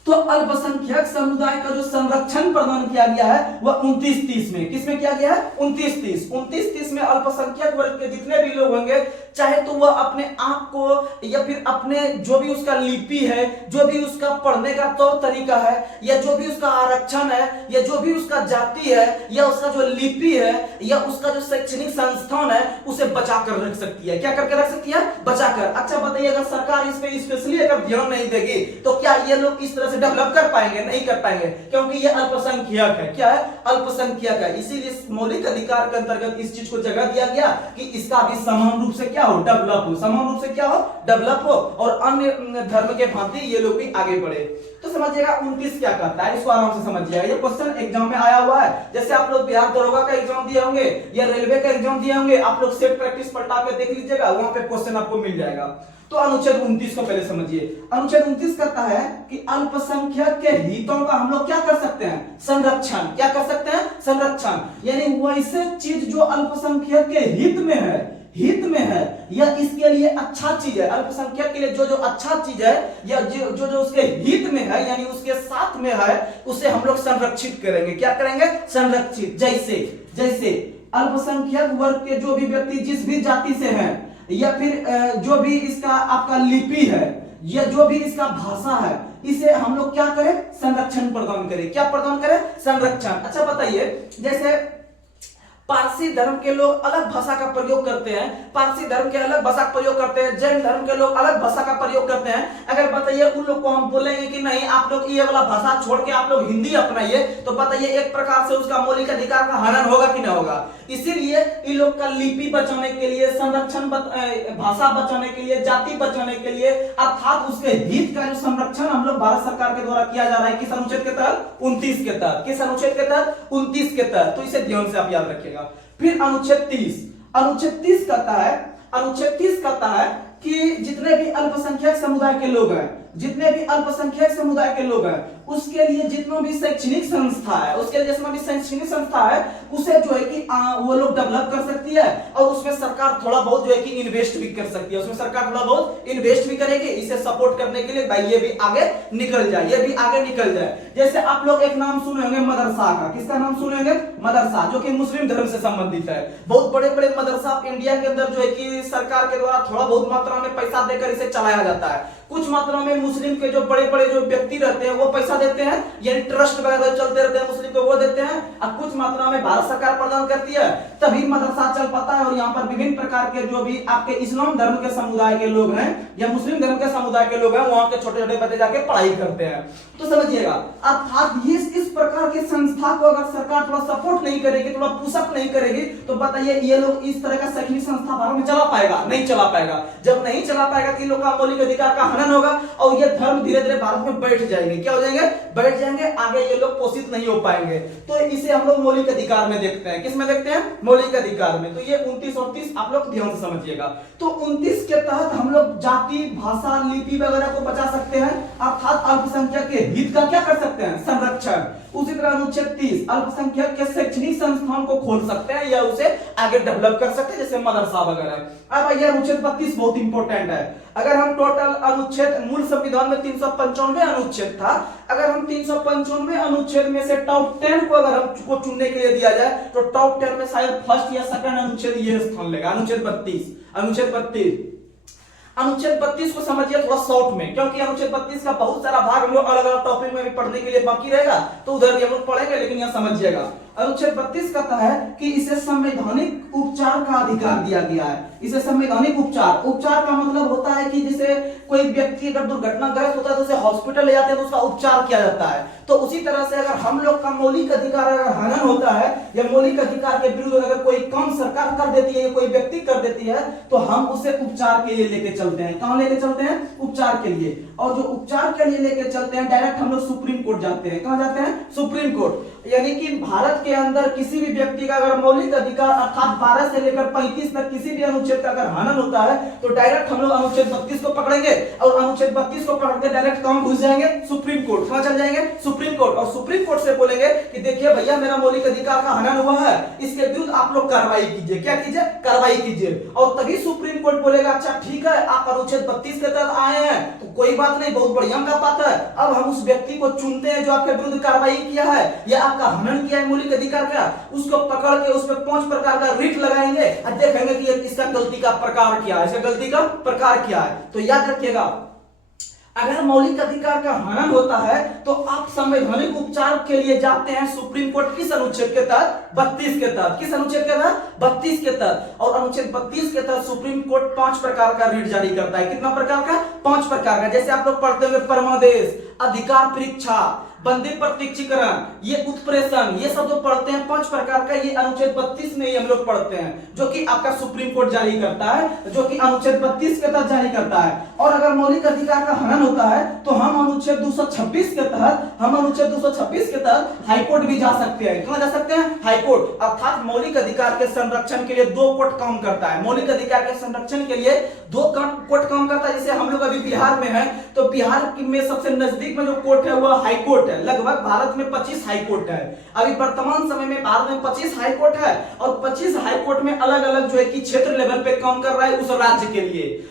तो अल्पसंख्यक समुदाय का जो संरक्षण प्रदान किया गया है वह 29-30 में। किसमें किया गया है? 29-30 में अल्पसंख्यक वर्ग के जितने भी लोग होंगे, चाहे तो वह अपने आप को या फिर अपने जो भी उसका लिपि है, जो भी उसका पढ़ने का तौर तरीका है, या जो भी उसका आरक्षण है, या जो भी उसका जाति है, या उसका जो लिपि है, या उसका जो शैक्षणिक संस्थान है, उसे बचा कर रख सकती है। क्या करके रख सकती है? बचा कर। अच्छा बताइए, अगर सरकार इस पे स्पेशली अगर ध्यान नहीं देगी तो क्या ये लोग इस तरह से डेवलप कर पाएंगे? नहीं कर पाएंगे, क्योंकि ये अल्पसंख्यक है। क्या है? अल्पसंख्यक है। इसीलिए मौलिक अधिकार के अंतर्गत इस चीज को जगह दिया गया कि इसका भी समान रूप से क्या हो? डेवलप हो। समान रूप से क्या हो? डेवलप हो, और अन्य धर्म के भांति ये लोग भी आगे बढ़े। तो समझिएगा 29 क्या कहता है, इसको आराम से समझिएगा। ये क्वेश्चन एग्जाम में आया हुआ है। जैसे आप लोग बिहार दरोगा का एग्जाम दिए होंगे या रेलवे का एग्जाम दिए होंगे, आप लोग सेट प्रैक्टिस पलटा के देख लीजिएगा, वहां पे क्वेश्चन आपको मिल जाएगा। तो अनुच्छेद 29 को पहले समझिए। अनुच्छेद 29 कहता है कि अल्पसंख्यक के हितों का हम लोग क्या कर सकते हैं? संरक्षण। क्या कर सकते हैं? संरक्षण। यानी वैसे चीज जो अल्पसंख्यक के हित में है, हित में है, या इसके लिए अच्छा चीज है, अल्पसंख्यक के लिए जो जो अच्छा चीज है, या जो जो उसके हित में है, यानी उसके साथ में है, उसे हम लोग संरक्षित करेंगे। क्या करेंगे? संरक्षित। जैसे अल्पसंख्यक वर्ग के जो भी व्यक्ति जिस भी जाति से हैं, या फिर जो भी इसका आपका लिपि है, या जो भी इसका भाषा है, इसे हम लोग क्या करें? संरक्षण प्रदान करें। क्या प्रदान करें? संरक्षण। अच्छा बताइए, जैसे पारसी धर्म के लोग अलग भाषा का प्रयोग करते हैं, पारसी धर्म के अलग भाषा का प्रयोग करते हैं, जैन धर्म के लोग अलग भाषा का प्रयोग करते हैं। अगर बताइए उन लोग को हम बोलेंगे कि नहीं आप लोग ये वाला भाषा छोड़ के आप लोग हिंदी अपनाइए, तो बताइए एक प्रकार से उसका मौलिक अधिकार का हनन होगा कि नहीं होगा? इसीलिए इन लोग का लिपि बचाने के लिए, संरक्षण भाषा बचाने के लिए, जाति बचाने के लिए, अर्थात उसके हित का जो संरक्षण हम लोग भारत सरकार के द्वारा किया जा रहा है। किस अनुच्छेद के तहत? 29 के तहत। किस अनुच्छेद के तहत? 29 के तहत। तो इसे ध्यान से आप याद रखिएगा। फिर अनुच्छेद 30, अनुच्छेद 30 कहता है, अनुच्छेद 30 कहता है कि जितने भी अल्पसंख्यक समुदाय के लोग हैं, जितने भी अल्पसंख्यक समुदाय के लोग हैं, उसके लिए जितना भी शैक्षणिक संस्था है, उसके लिए जितना भी शैक्षणिक संस्था है, उसे जो है कि वो लोग डेवलप कर सकती है, और उसमें सरकार थोड़ा बहुत जो है कि इन्वेस्ट भी कर सकती है। उसमें सरकार थोड़ा बहुत इन्वेस्ट भी करेगी, इसे सपोर्ट करने के लिए, भाई ये भी आगे निकल जाए, ये भी आगे निकल जाए। जैसे आप लोग एक नाम सुने होंगे मदरसा का। किसका नाम सुने होंगे? मदरसा, जो कि मुस्लिम धर्म से संबंधित है। बहुत बड़े बड़े मदरसा इंडिया के अंदर जो है कि सरकार के द्वारा थोड़ा बहुत मात्रा में पैसा देकर इसे चलाया जाता है। कुछ मात्रा में मुस्लिम के जो बड़े बड़े जो व्यक्ति रहते हैं वो पैसा देते हैं, यानी ट्रस्ट वगैरह चलते रहते हैं मुस्लिम को, वो देते हैं, और कुछ मात्रा में भारत सरकार प्रदान करती है, तभी मदरसा चल पाता है। और यहाँ पर विभिन्न प्रकार के जो भी आपके इस्लाम धर्म के समुदाय के लोग हैं या मुस्लिम धर्म के समुदाय के लोग हैं, वहां के छोटे छोटे बच्चे जाके पढ़ाई करते हैं। तो समझिएगा, अर्थात इस प्रकार की संस्था को अगर सरकार थोड़ा सपोर्ट नहीं करेगी, थोड़ा पुशअप नहीं करेगी, तो बताइए ये लोग इस तरह का शैक्षणिक संस्था भारत में चला पाएगा? नहीं चला पाएगा। जब नहीं चला पाएगा तो लोग का मौलिक अधिकार का हनन होगा, और ये धर्म धीरे धीरे भारत में बैठ जाएंगे। क्या हो जाएंगे? बैठ जाएंगे। आगे ये लोग पोषित नहीं हो पाएंगे। तो इसे हम लोग मौलिक अधिकार में देखते हैं। किस में देखते हैं? मौलिक अधिकार में। तो ये 29 और 30 आप लोग ध्यान से समझिएगा। तो 29 के तहत हम लोग जाति, भाषा, लिपि वगैरह को बचा सकते हैं, अर्थात अल्पसंख्यक के हित का क्या कर सकते हैं? संरक्षण। उसी तरह अनुच्छेद 33 अल्पसंख्यक के शैक्षणिक संस्थान को खोल सकते हैं या उसे आगे डेवलप कर सकते हैं, जैसे मदरसा वगैरह। अब ये अनुच्छेद 32 बहुत इंपॉर्टेंट है। अगर हम टोटल अनुच्छेद, मूल संविधान में 395 अनुच्छेद था, अगर हम 395 अनुच्छेद में से टॉप 10 को अगर हमको चुनने के लिए दिया जाए तो टॉप 10 में शायद फर्स्ट या सेकंड अनुच्छेद ये स्थान लेगा, अनुच्छेद 32। अनुच्छेद 32 को समझिए थोड़ा शॉर्ट में, क्योंकि अनुच्छेद 32 का बहुत सारा भाग हम लोग अलग अलग टॉपिक में भी पढ़ने के लिए बाकी रहेगा, तो उधर भी हम लोग पढ़ेंगे, लेकिन यहां समझिएगा। अनुच्छेद 32 कहता है कि इसे संवैधानिक उपचार का अधिकार दिया गया है। इसे संवैधानिक उपचार, उपचार का मतलब होता है कि जैसे कोई व्यक्ति अगर दुर्घटनाग्रस्त होता है तो उसे हॉस्पिटल ले जाते हैं तो उसका उपचार किया जाता है। तो उसी तरह से अगर हम लोग का मौलिक अधिकार अगर हनन होता है या मौलिक अधिकार के विरुद्ध अगर कोई काम सरकार कर देती है या कोई व्यक्ति कर देती है तो हम उसे उपचार के लिए लेके चलते हैं। कहां लेके चलते हैं? उपचार के लिए। और जो उपचार के लिए लेके चलते हैं डायरेक्ट हम लोग सुप्रीम कोर्ट जाते हैं। कहां जाते हैं? Supreme court. यानी कि भारत के अंदर किसी भी व्यक्ति का अगर मौलिक अधिकार अर्थात 12 से लेकर 35 तक किसी भी अनुच्छेद का अगर हनन होता है तो डायरेक्ट हम लोग अनुच्छेद 32 को पकड़ेंगे और अनुच्छेद 32 को पकड़ के डायरेक्ट कहां घुस जाएंगे? Supreme court. कहां चल जाएंगे? Supreme court. और सुप्रीम कोर्ट से बोलेंगे कि देखिए भैया मेरा मौलिक अधिकार का हनन हुआ है, इसके विरुद्ध आप लोग कार्रवाई कीजिए। क्या कीजिए? कार्रवाई कीजिए। और तभी सुप्रीम कोर्ट बोलेगा अच्छा ठीक है आप अनुच्छेद 32 के तहत आए हैं तो कोई बात नहीं, बहुत बढ़िया का बात है। अब हम उस व्यक्ति को चुनते हैं जो आपके विरुद्ध कार्रवाई किया है या आपका हनन किया है मौलिक अधिकार का, उसको पकड़ के उसमें 5 प्रकार का रिट लगाएंगे और देखेंगे कि इसका गलती का प्रकार क्या है, इसका गलती का प्रकार क्या है। तो याद रखिएगा अगर मौलिक अधिकार का हनन होता है तो आप संवैधानिक उपचार के लिए जाते हैं सुप्रीम कोर्ट। किस अनुच्छेद के तहत? 32 के तहत। किस अनुच्छेद के तहत? 32 के तहत। और अनुच्छेद 32 के तहत सुप्रीम कोर्ट 5 प्रकार का रिट जारी करता है। कितना प्रकार का? 5 प्रकार का। जैसे आप लोग पढ़ते हुए परमादेश, अधिकार परीक्षा, बंदी प्रत्यक्षीकरण, ये उत्प्रेषण, ये सब जो पढ़ते हैं 5 प्रकार का, ये अनुच्छेद 32 में ही हम लोग पढ़ते हैं, जो कि आपका सुप्रीम कोर्ट जारी करता है, जो कि अनुच्छेद 32 के तहत जारी करता है। और अगर मौलिक अधिकार का हनन होता है तो हम अनुच्छेद 226 के तहत हाईकोर्ट भी जा सकते हैं। कहां जा सकते हैं? हाईकोर्ट। अर्थात मौलिक अधिकार के संरक्षण के लिए 2 कोर्ट काम करता है। मौलिक अधिकार के संरक्षण के लिए 2 कोर्ट काम करता है। जैसे हम लोग अभी बिहार में है तो बिहार में सबसे नजदीक में जो कोर्ट है वह हाई कोर्ट है। लगभग भारत में 25 हाई कोर्ट है। अभी वर्तमान समय में भारत में 25 हाई कोर्ट है और 25 हाई कोर्ट में अलग अलग जो है कि क्षेत्र लेवल पे काम कर रहा है उस राज्य के लिए।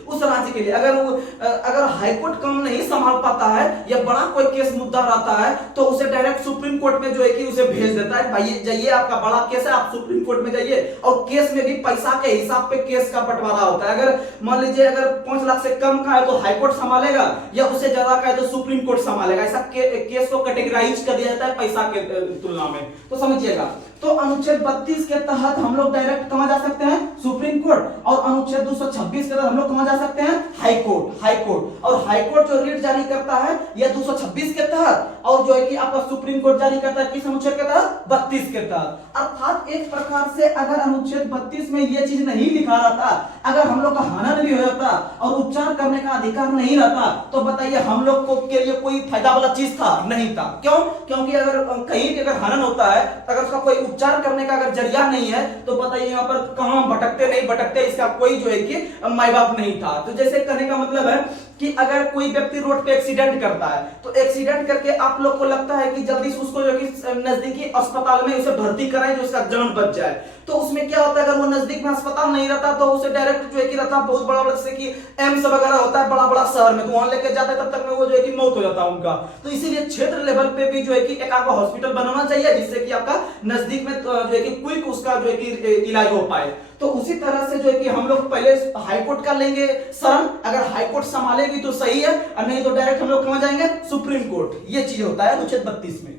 अगर हाई कोर्ट काम नहीं संभाल पाता है या बड़ा कोई केस मुद्दा रहता है तो उसे डायरेक्ट सुप्रीम कोर्ट में जो है कि उसे भेज देता है, भाई जाइए आपका बड़ा केस है आप सुप्रीम कोर्ट में जाइए। और केस में भी पैसा के हिसाब पे केस का बंटवारा होता है। अगर मान लीजिए अगर 5 लाख से कम का है तो हाई कोर्ट संभालेगा या उससे ज्यादा का है तो सुप्रीम कोर्ट संभालेगा। ऐसा केस को कैटेगराइज कर दिया जाता है पैसा के तुलना में। तो समझिएगा तो अनुच्छेद 32 के तहत हम लोग डायरेक्ट कहां जा सकते हैं? Supreme court. और अनुच्छेद 226 के तहत हम लोग कहां जा सकते हैं? High court. और हाई कोर्ट जो रिट जारी करता है यह 226 के तहत और जो है कि आपका सुप्रीम कोर्ट जारी करता है किस अनुच्छेद के तहत? 32 के तहत। अर्थात एक प्रकार से अगर अनुच्छेद 32 में यह चीज नहीं लिखा रहता, अगर हम लोग का हनन भी हो जाता और उपचार करने का अधिकार नहीं रहता तो बताइए हम लोग को के लिए कोई फायदा वाला चीज था? नहीं था। क्यों? क्योंकि अगर कहीं भी अगर हनन होता है, अगर उसका कोई उपचार करने का अगर जरिया नहीं है तो बताइए यहाँ पर कहां भटकते, इसका कोई जो है कि माई बाप नहीं था। तो जैसे कहने का मतलब है कि अगर कोई व्यक्ति रोड पे एक्सीडेंट करता है तो एक्सीडेंट करके आप लोग को लगता है कि जल्दी से उसको जो कि नजदीकी अस्पताल में उसे भर्ती कराएं जो उसका जान बच जाए। तो उसमें क्या होता है अगर वो नजदीक में अस्पताल नहीं रहता तो उसे डायरेक्ट जो है कि रहता बहुत बड़ा जैसे कि एम्स वगैरह होता है बड़ा शहर में, तो वहां लेके जाते तब तक में वो जो है कि मौत हो जाता है उनका। तो इसीलिए क्षेत्र लेवल पे भी जो है कि एक आपका हॉस्पिटल बनाना चाहिए जिससे कि आपका नजदीक में जो है कि क्विक उसका जो है कि इलाज हो पाए। तो उसी तरह से जो है कि हम लोग पहले हाईकोर्ट का लेंगे शरण, अगर हाईकोर्ट संभालेगी तो सही है और नहीं तो डायरेक्ट हम लोग कहां जाएंगे? Supreme court. ये चीज होता है अनुच्छेद 32 में।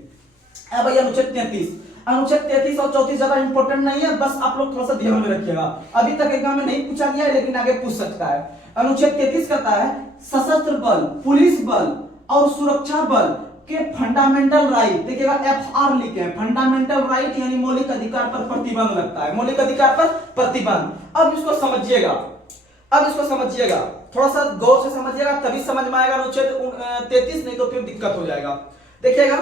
अब भैया अनुच्छेद 33 और 34 ज्यादा इंपॉर्टेंट नहीं है, बस आप लोग थोड़ा सा ध्यान में रखिएगा। अभी तक एग्जाम में नहीं पूछा गया है लेकिन आगे पूछ सकता है। अनुच्छेद 33 कहता है सशस्त्र बल, पुलिस बल और सुरक्षा बल के फंडामेंटल राइट, देखिएगा FR लिखे हैं, फंडामेंटल राइट यानी मौलिक अधिकार पर प्रतिबंध लगता है, मौलिक अधिकार पर प्रतिबंध। अब इसको समझिएगा, थोड़ा सा गौर से समझिएगा तभी समझ में आएगा अनुच्छेद 33, नहीं तो फिर दिक्कत हो जाएगा। देखिएगा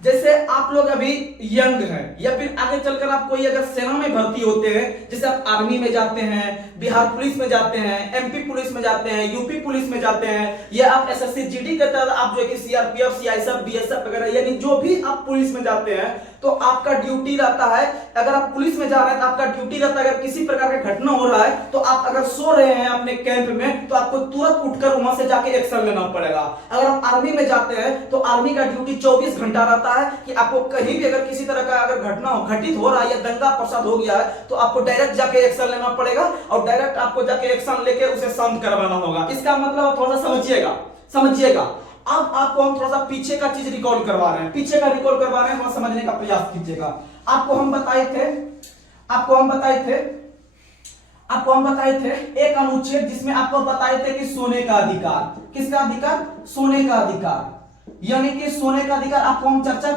जैसे आप लोग अभी यंग हैं या फिर आगे चलकर आप कोई अगर सेना में भर्ती होते हैं, जैसे आप आर्मी में जाते हैं, बिहार पुलिस में जाते हैं, एमपी पुलिस में जाते हैं, यूपी पुलिस में जाते हैं, या आप एसएससी जीडी के तहत आप जो है कि सीआरपीएफ, सीआईएसएफ, बीएसएफ वगैरह यानी जो भी आप पुलिस में जाते हैं तो आपका ड्यूटी रहता है, अगर आप पुलिस में जा रहे हैं तो आपका ड्यूटी रहता है, अगर किसी प्रकार का घटना हो रहा है तो आप अगर सो रहे हैं अपने कैंप में तो आपको तुरंत उठकर वहां से जाके एक्शन लेना पड़ेगा। अगर आप आर्मी में जाते हैं तो आर्मी का ड्यूटी 24 घंटा रहता है कि आपको कहीं भी अगर किसी तरह का अगर घटना घटित हो रहा है या दंगा फसाद हो गया है तो आपको डायरेक्ट जाके एक्शन लेना पड़ेगा और डायरेक्ट आपको जाके एक्शन लेके उसे शांत करवाना होगा। इसका मतलब थोड़ा सा समझिएगा। अब आपको हम थोड़ा सा पीछे का चीज रिकॉल करवा रहे हैं, पीछे का रिकॉल करवा रहे हैं, थोड़ा समझने का प्रयास कीजिएगा। आपको हम बताए थे एक अनुच्छेद जिसमें आपको बताए थे कि सोने का अधिकार, किसका अधिकार? सोने का अधिकार, यानी कि सोने का अधिकार आपको हम चर्चा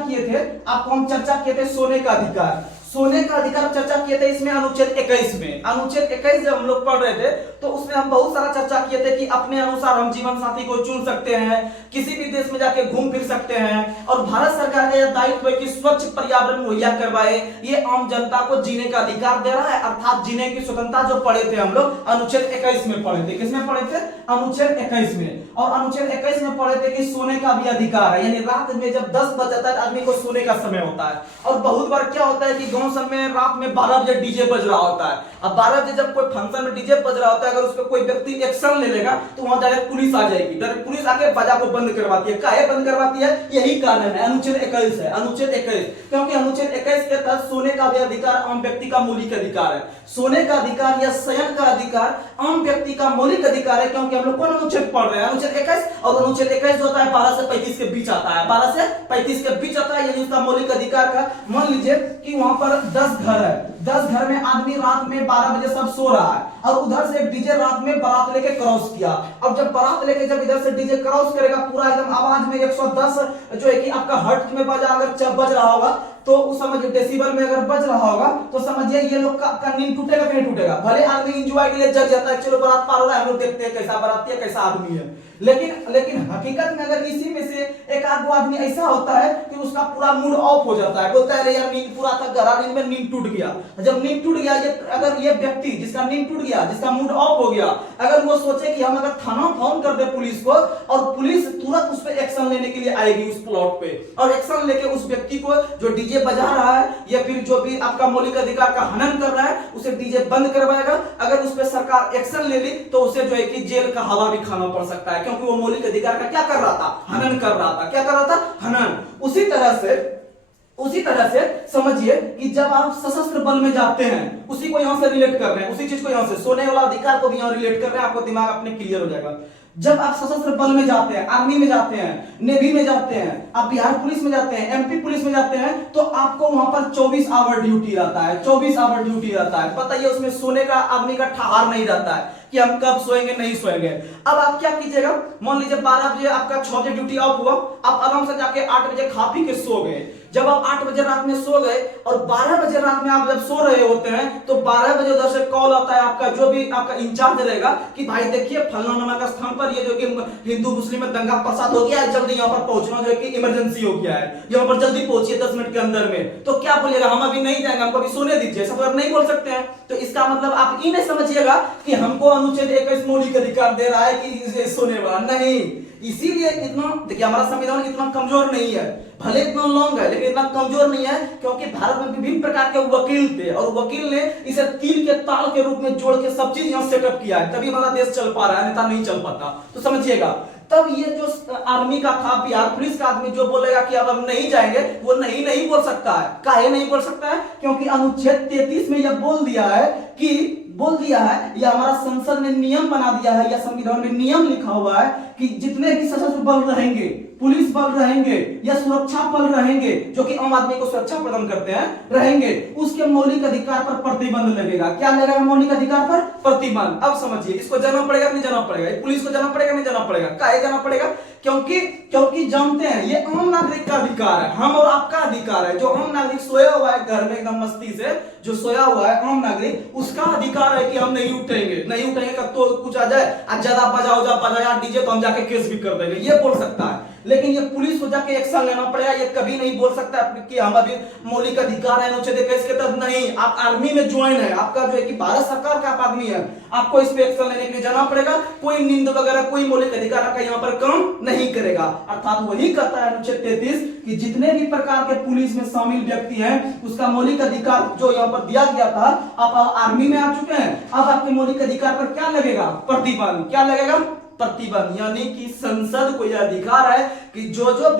किए थे सोने का अधिकार। सोने का अधिकार चर्चा किए थे इसमें अनुच्छेद 21 में। अनुच्छेद 21 जब हम लोग पढ़ रहे थे तो उसमें हम बहुत सारा चर्चा किए थे कि अपने अनुसार हम जीवन साथी को चुन सकते हैं, किसी भी देश में जाके घूम फिर सकते हैं, और भारत सरकार का यह दायित्व है कि स्वच्छ पर्यावरण मुहैया करवाए। ये आम जनता को जीने का अधिकार दे रहा है, अर्थात जीने की स्वतंत्रता जो पढ़े थे हम लोग अनुच्छेद 21 में पढ़े थे। किसमें पढ़े थे? अनुच्छेद 21 में। और अनुच्छेद 21 में पढ़े थे कि सोने का भी अधिकार है, यानी रात में जब 10 बज जाता है आदमी को सोने का समय होता है। और बहुत बार क्या होता है कि गांव सब में रात में 12 बजे डीजे बज रहा होता है। अब 12 बजे जब कोई फंक्शन में डीजे बज रहा होता है, अगर उस पर कोई व्यक्ति एक्शन ले लेगा तो वहां डायरेक्ट पुलिस आ जाएगी, डायरेक्ट पुलिस आके बाजा को बंद करवाती है। काहे बंद करवाती है? यही कारण है, अनुच्छेद 21 है, अनुच्छेद 21। क्योंकि अनुच्छेद 21 के तहत सोने का भी अधिकार आम व्यक्ति का मौलिक अधिकार है। सोने का अधिकार या शयन का अधिकार आम व्यक्ति का मौलिक अधिकार है, क्योंकि हम लोग कौन अनुच्छेद पढ़ रहे हैं? अनुच्छेद 21। और अनुच्छेद 21 जो होता है 12 से 35 के बीच आता है, 12 से 35 के बीच आता है, यानी उसका मौलिक अधिकार का। मान लीजिए कि वहां पर 10 घर है, 10 घर में आदमी रात में 12 बजे सब सो रहा है और उधर से एक डीजे रात में बारात लेके क्रॉस किया। अब जब बारात लेके जब इधर से डीजे क्रॉस करेगा पूरा एकदम आवाज में 110 जो है कि आपका हर्ट्ज में बजा अगर बज रहा होगा तो उस समझ डेसिबल में अगर बज रहा होगा तो समझिए ये लोग का नींद टूटेगा कि नहीं टूटेगा? भले आदमी एंजॉय के लिए जग जाता है, चलो बारात पार हो रहा है, हम लोग देखते हैं कैसा बाराती है, कैसा आदमी है। लेकिन हकीकत में अगर इसी में से एक आध आदमी ऐसा होता है कि उसका पूरा मूड ऑफ हो जाता है, बोलता है अरे यार नींद पूरा था, गहरा नींद में नींद टूट गया। जब नींद टूट गया, अगर ये व्यक्ति जिसका नींद टूट गया, जिसका मूड ऑफ हो गया, अगर वो सोचे कि हम अगर थाना फोन कर दे पुलिस को और पुलिस तुरंत उस पर एक्शन लेने के लिए आएगी उस प्लॉट पे, और एक्शन लेके उस व्यक्ति को जो डीजे बजा रहा है या फिर जो भी आपका मौलिक अधिकार का हनन कर रहा है उसे डीजे बंद करवाएगा। अगर उस पर सरकार एक्शन ले ली तो उसे जो है कि जेल का हवा भी खाना पड़ सकता है, क्योंकि वो मौलिक अधिकार का क्या कर रहा था? हनन कर रहा था। क्या कर रहा था? हनन। उसी तरह से समझिए कि जब आप सशस्त्र बल में जाते हैं, उसी को यहां से रिलेट कर रहे हैं, उसी चीज को यहां से सोने वाला अधिकार को भी यहां रिलेट कर रहे हैं, आपको दिमाग अपने क्लियर हो जाएगा। जब आप सशस्त्र बल में जाते हैं, आर्मी में जाते हैं, नेवी में जाते हैं, आप बिहार पुलिस में जाते हैं, एमपी पुलिस में जाते हैं, तो आपको वहां पर 24 आवर ड्यूटी रहता है, 24 आवर ड्यूटी रहता है। बताइए उसमें सोने का आदमी का ठहार नहीं रहता है कि हम कब सोएंगे नहीं सोएंगे। अब आप क्या कीजिएगा, मान लीजिए 12 बजे आपका 6 बजे ड्यूटी ऑफ हुआ, आप आराम से जाके 8 बजे खा पी के सो गए। जब आप 8 बजे रात में सो गए और 12 बजे रात में आप जब सो रहे होते हैं तो 12 बजे उधर से कॉल आता है आपका जो भी आपका इंचार्ज रहेगा कि भाई देखिए फलाना नामक स्थान पर ये जो कि हिंदू मुस्लिम में दंगा फसाद हो गया है, जल्दी यहाँ पर पहुंचना, जो कि इमरजेंसी हो गया है, यहाँ पर जल्दी पहुंचिए 10 मिनट के अंदर में। तो क्या बोलिएगा? हम अभी नहीं जाएंगे, हमको अभी सोने दीजिए, सब आप नहीं बोल सकते हैं। तो इसका मतलब आप ये नहीं समझिएगा कि हमको अनुच्छेद 21 मौलिक अधिकार दे रहा है कि सोने वाला नहीं। इसीलिए इतना देखिए हमारा संविधान इतना कमजोर नहीं है, भले इतना लॉन्ग है लेकिन इतना कमजोर नहीं है, क्योंकि भारत में विभिन्न प्रकार के वकील थे और वकील ने इसे तीर के ताल के रूप में जोड़ के सब चीज यहाँ सेटअप किया है, तभी हमारा देश चल पा रहा है, अन्यथा नहीं चल पाता। तो समझिएगा, तब ये जो आर्मी का था, बिहार पुलिस का आदमी जो बोलेगा कि अब हम नहीं जाएंगे, वो नहीं बोल सकता है। काहे नहीं बोल सकता है? क्योंकि अनुच्छेद 33 में यह बोल दिया है या हमारा संसद ने नियम बना दिया है या संविधान में नियम लिखा हुआ है कि जितने भी सशस्त्र बल रहेंगे, पुलिस बल रहेंगे या सुरक्षा बल रहेंगे जो कि आम आदमी को सुरक्षा प्रदान करते हैं रहेंगे, उसके मौलिक अधिकार पर प्रतिबंध लगेगा। क्या लगेगा? मौलिक अधिकार पर प्रतिबंध। अब समझिए, इसको जाना पड़ेगा नहीं जाना पड़ेगा? पुलिस को जाना पड़ेगा नहीं जाना पड़ेगा? काहे जाना पड़ेगा? क्योंकि जानते हैं ये आम नागरिक का अधिकार है, हम और आपका अधिकार है। जो आम नागरिक सोया हुआ है घर में एकदम मस्ती से, जो सोया हुआ है आम नागरिक, उसका अधिकार है कि हम नहीं उठेंगे कब तो कुछ आ जाए, ज्यादा बजाओ डीजे तो हम जाके केस भी कर देंगे, ये बोल सकता है। लेकिन ये पुलिस को जाके एक्शन लेना पड़ेगा। ये कभी नहीं बोल सकता कि हम अभी मौलिक अधिकार है अनुच्छेद 21 के तहत, नहीं। आप आर्मी में ज्वाइन है, आपका जो है कि भारत सरकार का आप आदमी है, आपको इस पे एक्शन लेने के लिए जाना पड़ेगा। कोई नींद वगैरह कोई मौलिक अधिकार का यहाँ पर काम नहीं करेगा। अर्थात वही कहता है अनुच्छेद 33 कि जितने भी प्रकार के पुलिस में शामिल व्यक्ति हैं उसका मौलिक अधिकार जो यहाँ पर दिया गया था, आप आर्मी में आ चुके हैं, अब आपके मौलिक अधिकार पर क्या लगेगा? प्रतिबंध। क्या लगेगा? प्रतिबंध। यानी कि संसद को यह अधिकार है कि जो जो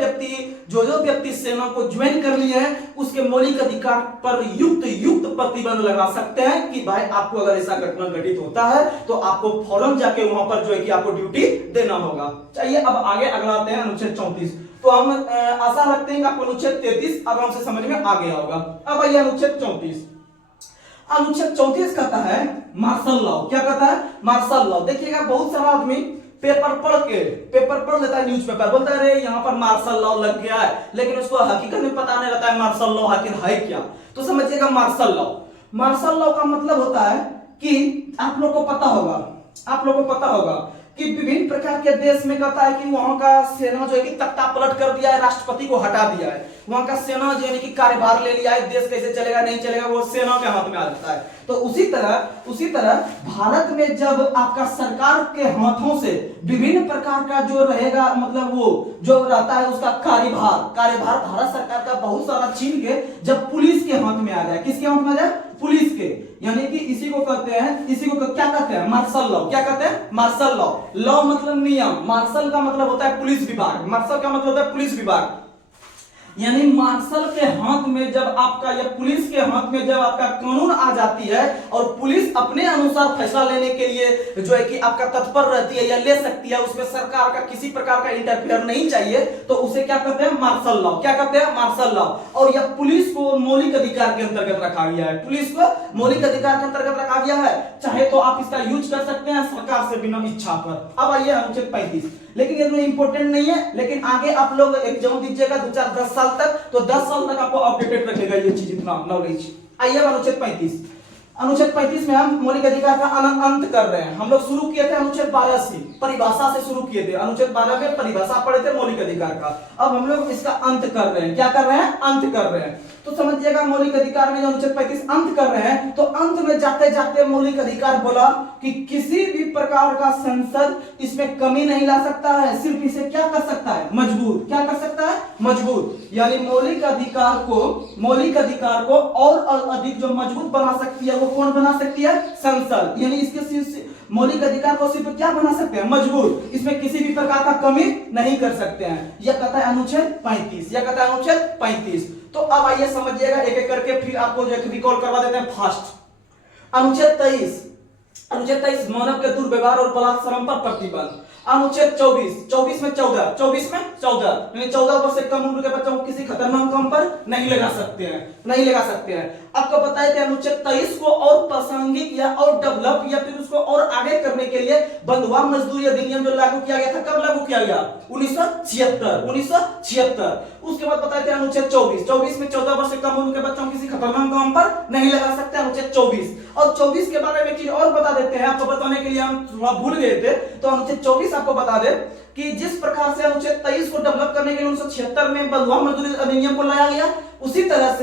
व्यक्ति सेना को ज्वाइन कर लिए हैं उसके मौलिक अधिकार पर युक्त प्रतिबंध लगा सकते हैं कि भाई आपको अगर ऐसा घटना घटित होता है तो आपको फौरन जाके वहां पर जो है कि आपको ड्यूटी देना होगा। चलिए अब आगे अगला आते हैं अनुच्छेद 34। तो हम आशा रखते हैं कि आपको अनुच्छेद 33 आराम से समझ में आ गया होगा। अब आइए अनुच्छेद 34। अनुच्छेद 34 कहता है मार्शल लॉ। क्या कहता है? Martial law. देखिएगा बहुत सारा आदमी पेपर पढ़ लेता है, न्यूज़पेपर, बोलता है अरे यहाँ पर मार्शल लॉ लग गया है, लेकिन उसको हकीकत में पता नहीं रहता है मार्शल लॉ आखिर है क्या। तो समझिएगा मार्शल लॉ का मतलब होता है कि आप लोग को पता होगा कि विभिन्न प्रकार के देश में कहता है कि वहां का सेना जो है कि तख्ता पलट कर दिया है, राष्ट्रपति को हटा दिया है, वहां का सेना जो है कि कार्यभार ले लिया है, देश कैसे चलेगा नहीं चलेगा वो सेना के हाथ में आ जाता है। तो उसी तरह भारत में जब आपका सरकार के हाथों से विभिन्न प्रकार का जो रहेगा, मतलब वो जो रहता है उसका कार्यभार भारत सरकार का बहुत सारा छीन के जब पुलिस के हाथ में आ जाए, किसके हाथ में आ जाए? पुलिस के। यानी कि इसी को क्या कहते हैं? Martial law. क्या कहते हैं? Martial law. लॉ मतलब नियम, मार्शल का मतलब होता है पुलिस विभाग, मार्शल का मतलब होता है पुलिस विभाग। यानी मार्शल के हाथ में जब आपका या पुलिस के हाथ में जब आपका कानून आ जाती है और पुलिस अपने अनुसार फैसला लेने के लिए जो है कि आपका तत्पर रहती है या ले सकती है, उसमें सरकार का किसी प्रकार का इंटरफेयर नहीं चाहिए, तो उसे क्या कहते हैं? Martial law. क्या कहते हैं? Martial law. और यह पुलिस को मौलिक अधिकार के अंतर्गत रखा गया है, पुलिस को मौलिक अधिकार के अंतर्गत रखा गया है। चाहे तो आप इसका यूज कर सकते हैं सरकार से बिना इच्छा पर। अब आइए अनुच्छेद 35। लेकिन ये तो इंपॉर्टेंट नहीं है, लेकिन आगे आप लोग एग्जाम दीजिएगा 2-4-10 साल तक, तो 10 साल तक आपको अपडेटेड रखेगा ये चीज, इतना नॉलेज। आइए अनुच्छेद 35। अनुच्छेद 35 में हम मौलिक अधिकार का अंत कर रहे हैं। हम लोग शुरू किए थे अनुच्छेद 12 से, परिभाषा से शुरू किए थे। अनुच्छेद 12 में परिभाषा पढ़े थे मौलिक अधिकार का। अब हम लोग इसका अंत कर रहे हैं। क्या कर रहे हैं? अंत कर रहे हैं। तो समझिएगा मौलिक अधिकार में जो अनुच्छेद 35 अंत कर रहे हैं, तो अंत में जाते जाते मौलिक अधिकार बोला कि किसी भी प्रकार का संसद इसमें कमी नहीं ला सकता है, सिर्फ इसे क्या कर सकता है? मजबूत। क्या कर सकता है? मजबूत। यानी मौलिक अधिकार को और अधिक जो मजबूत बना सकती है वो कौन बना सकती है? संसद। यानी इसके मौलिक अधिकार को सिर्फ क्या बना सकते हैं? मजबूत। इसमें किसी भी प्रकार का कमी नहीं कर सकते हैं। यह कहता है अनुच्छेद 35। यह कहता है अनुच्छेद 35। तो अब आइए समझिएगा एक एक करके, फिर आपको जो है रिकॉल करवा देते हैं फास्ट। अनुच्छेद 23 मानव के दुर्व्यवहार और बलात्कार पर प्रतिबंध। अनुच्छेद 24 में 14 यानी 14 वर्ष से कम उम्र के बच्चों को किसी खतरनाक काम पर नहीं लगा सकते हैं। आपको बताया था अनुच्छेद 23 को और प्रासंगिक या और डेवलप या फिर उसको और आगे करने के लिए बंधुआ मजदूरी अधिनियम जो लागू किया गया था, कब लागू किया गया? 1976। उसके बाद बताया था अनुच्छेद 24 में 14 वर्ष से कम उम्र के बच्चों को किसी खतरनाक काम पर नहीं लगा सकते, अनुच्छेद 24। और 24 के बारे में एक चीज और बता देते हैं आपको, बताने के लिए हम थोड़ा भूल गए थे। तो अनुच्छेद 24 आपको बता दे कि जिस प्रकार से अनुच्छेद 23 को डेवलप करने के लिए 1976 में बंधुआ मजदूरी अधिनियम को लाया गया, उसी तरह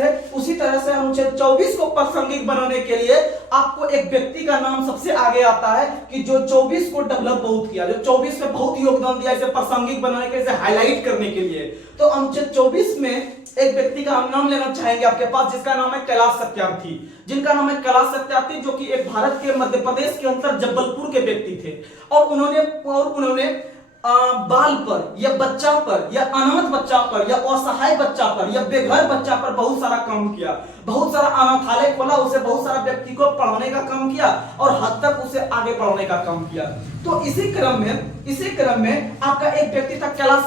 से अनुच्छेद 24 को प्रासंगिक बनाने के लिए आपको एक व्यक्ति का नाम सबसे आगे आता है कि जो 24 को डेवलप बहुत किया, जो 24 में बहुत योगदान दिया इसे प्रासंगिक बनाने के लिए, हाईलाइट करने के लिए। तो अनुच्छेद 24 में एक व्यक्ति का हम नाम लेना चाहेंगे आपके पास, जिसका नाम है कैलाश सत्यार्थी, जो कि एक भारत के मध्य प्रदेश के अंदर जबलपुर के व्यक्ति थे। और उन्होंने बाल पर या बच्चा पर या अनाथ बच्चा पर या असहाय बच्चा पर या बेघर बच्चा पर बहुत सारा काम किया, बहुत सारा अनाथालय खोला, उसे बहुत सारा व्यक्ति को पढ़ाने का काम किया और हद तक उसे आगे बढ़ाने का काम किया। तो इसी क्रम में आपका एक व्यक्ति था कैलाश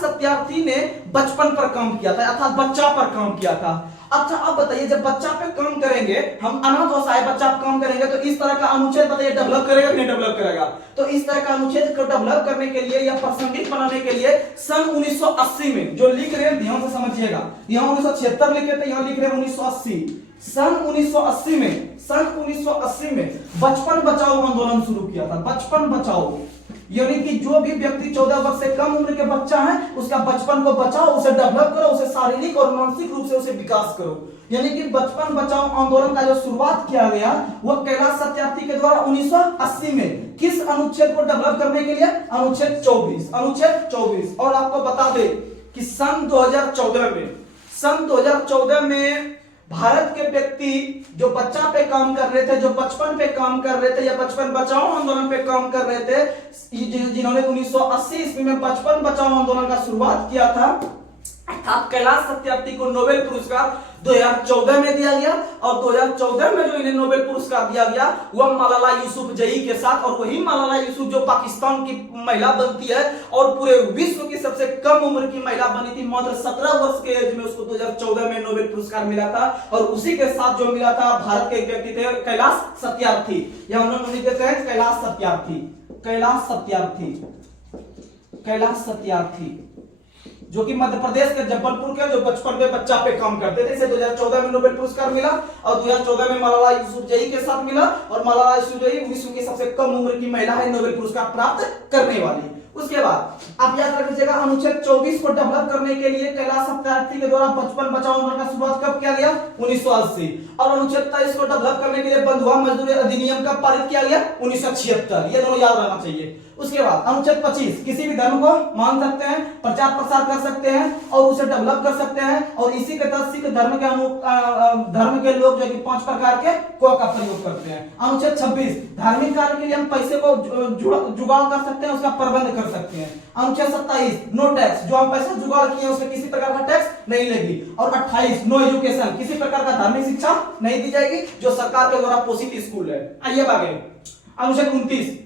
सत्यार्थी ने बचपन पर काम किया था, अर्थात बच्चा पर काम किया था। अच्छा अब बताइए, जब बच्चा पे काम करेंगे, हम अनाथ असहाय बच्चा पे काम करेंगे, तो इस तरह का अनुच्छेद बताइए डेवलप करेगा कि नहीं डेवलप करेगा? तो इस तरह का अनुच्छेद को डेवलप करने के लिए या प्रासंगिक बनाने के लिए सन 1980 में जो लिख रहे हैं ध्यान से समझिएगा, यहाँ 1976 लिखे थे, यहाँ लिख रहे हैं 1980। सन 1980 में बचपन बचाओ आंदोलन शुरू किया था। बचपन बचाओ यानी कि जो भी व्यक्ति 14 वर्ष से कम उम्र के बच्चा है उसका बचपन को बचाओ, उसे डेवलप करो, उसे शारीरिक और मानसिक रूप से उसे विकास करो। यानी कि बचपन बचाओ आंदोलन का जो शुरुआत किया गया वह कैलाश सत्यार्थी के द्वारा 1980 में किस अनुच्छेद को डेवलप करने के लिए? अनुच्छेद 24, अनुच्छेद 24। और आपको बता दे कि सन 2014 में भारत के व्यक्ति जो बच्चा पे काम कर रहे थे, जो बचपन पे काम कर रहे थे या बचपन बचाओ आंदोलन पे काम कर रहे थे, जिन्होंने 1980 ईस्वी में बचपन बचाओ आंदोलन का शुरुआत किया था, अर्थात कैलाश सत्यार्थी को नोबेल पुरस्कार 2014 में दिया गया। और 2014 में जो इन्हें नोबेल पुरस्कार दिया गया वह मलाला यूसुफजई के साथ, और वही मलाला यूसुफ जो पाकिस्तान की महिला बनती है और पूरे विश्व की सबसे कम उम्र की महिला बनी थी, मात्र 17 वर्ष के एज में उसको 2014 में नोबेल पुरस्कार मिला था। और उसी के साथ जो मिला था भारत के एक व्यक्ति थे कैलाश सत्यार्थी, या उन्होंने कैलाश सत्यार्थी, कैलाश सत्यार्थी, कैलाश सत्यार्थी जो कि मध्य प्रदेश के जबलपुर के जो बचपन में बच्चा पे काम करते थे। इसे 2014 में नोबेल पुरस्कार मिला और 2014 में मलाला यूसुफजई के साथ मिला। और मलाला यूसुफजई विश्व की सबसे कम उम्र की महिला है नोबेल पुरस्कार प्राप्त करने वाली। उसके बाद आप याद रख लीजिएगा, अनुच्छेद 24 को डेवलप करने के लिए कैलाश सत्यार्थी के द्वारा बचपन बचाओ आंदोलन का शुरुआत कब किया गया? 1980। और अनुच्छेद 23 को डेवलप करने के लिए बंधुआ मजदूरी अधिनियम का पारित किया गया 1976। ये दोनों याद रहना चाहिए। उसके बाद अनुच्छेद 25, किसी भी धर्म को मान सकते हैं, प्रचार प्रसार कर सकते हैं और उसे डेवलप कर सकते हैं। और इसी के तहत सिख धर्म के लोग जो कि 5 प्रकार के को का प्रयोग करते हैं। अनुच्छेद 26, धार्मिक कार्य के लिए हम पैसे को जुगाड़ कर सकते हैं, उसका प्रबंध कर सकते हैं। अनुच्छेद 27, नो टैक्स, जो हम पैसा जुगाड़ किए उसमें किसी प्रकार का टैक्स नहीं लगी। और 28, नो एजुकेशन, किसी प्रकार का धार्मिक शिक्षा नहीं दी जाएगी जो सरकार के द्वारा पोषित स्कूल है। आइए आगे, अनुच्छेद 29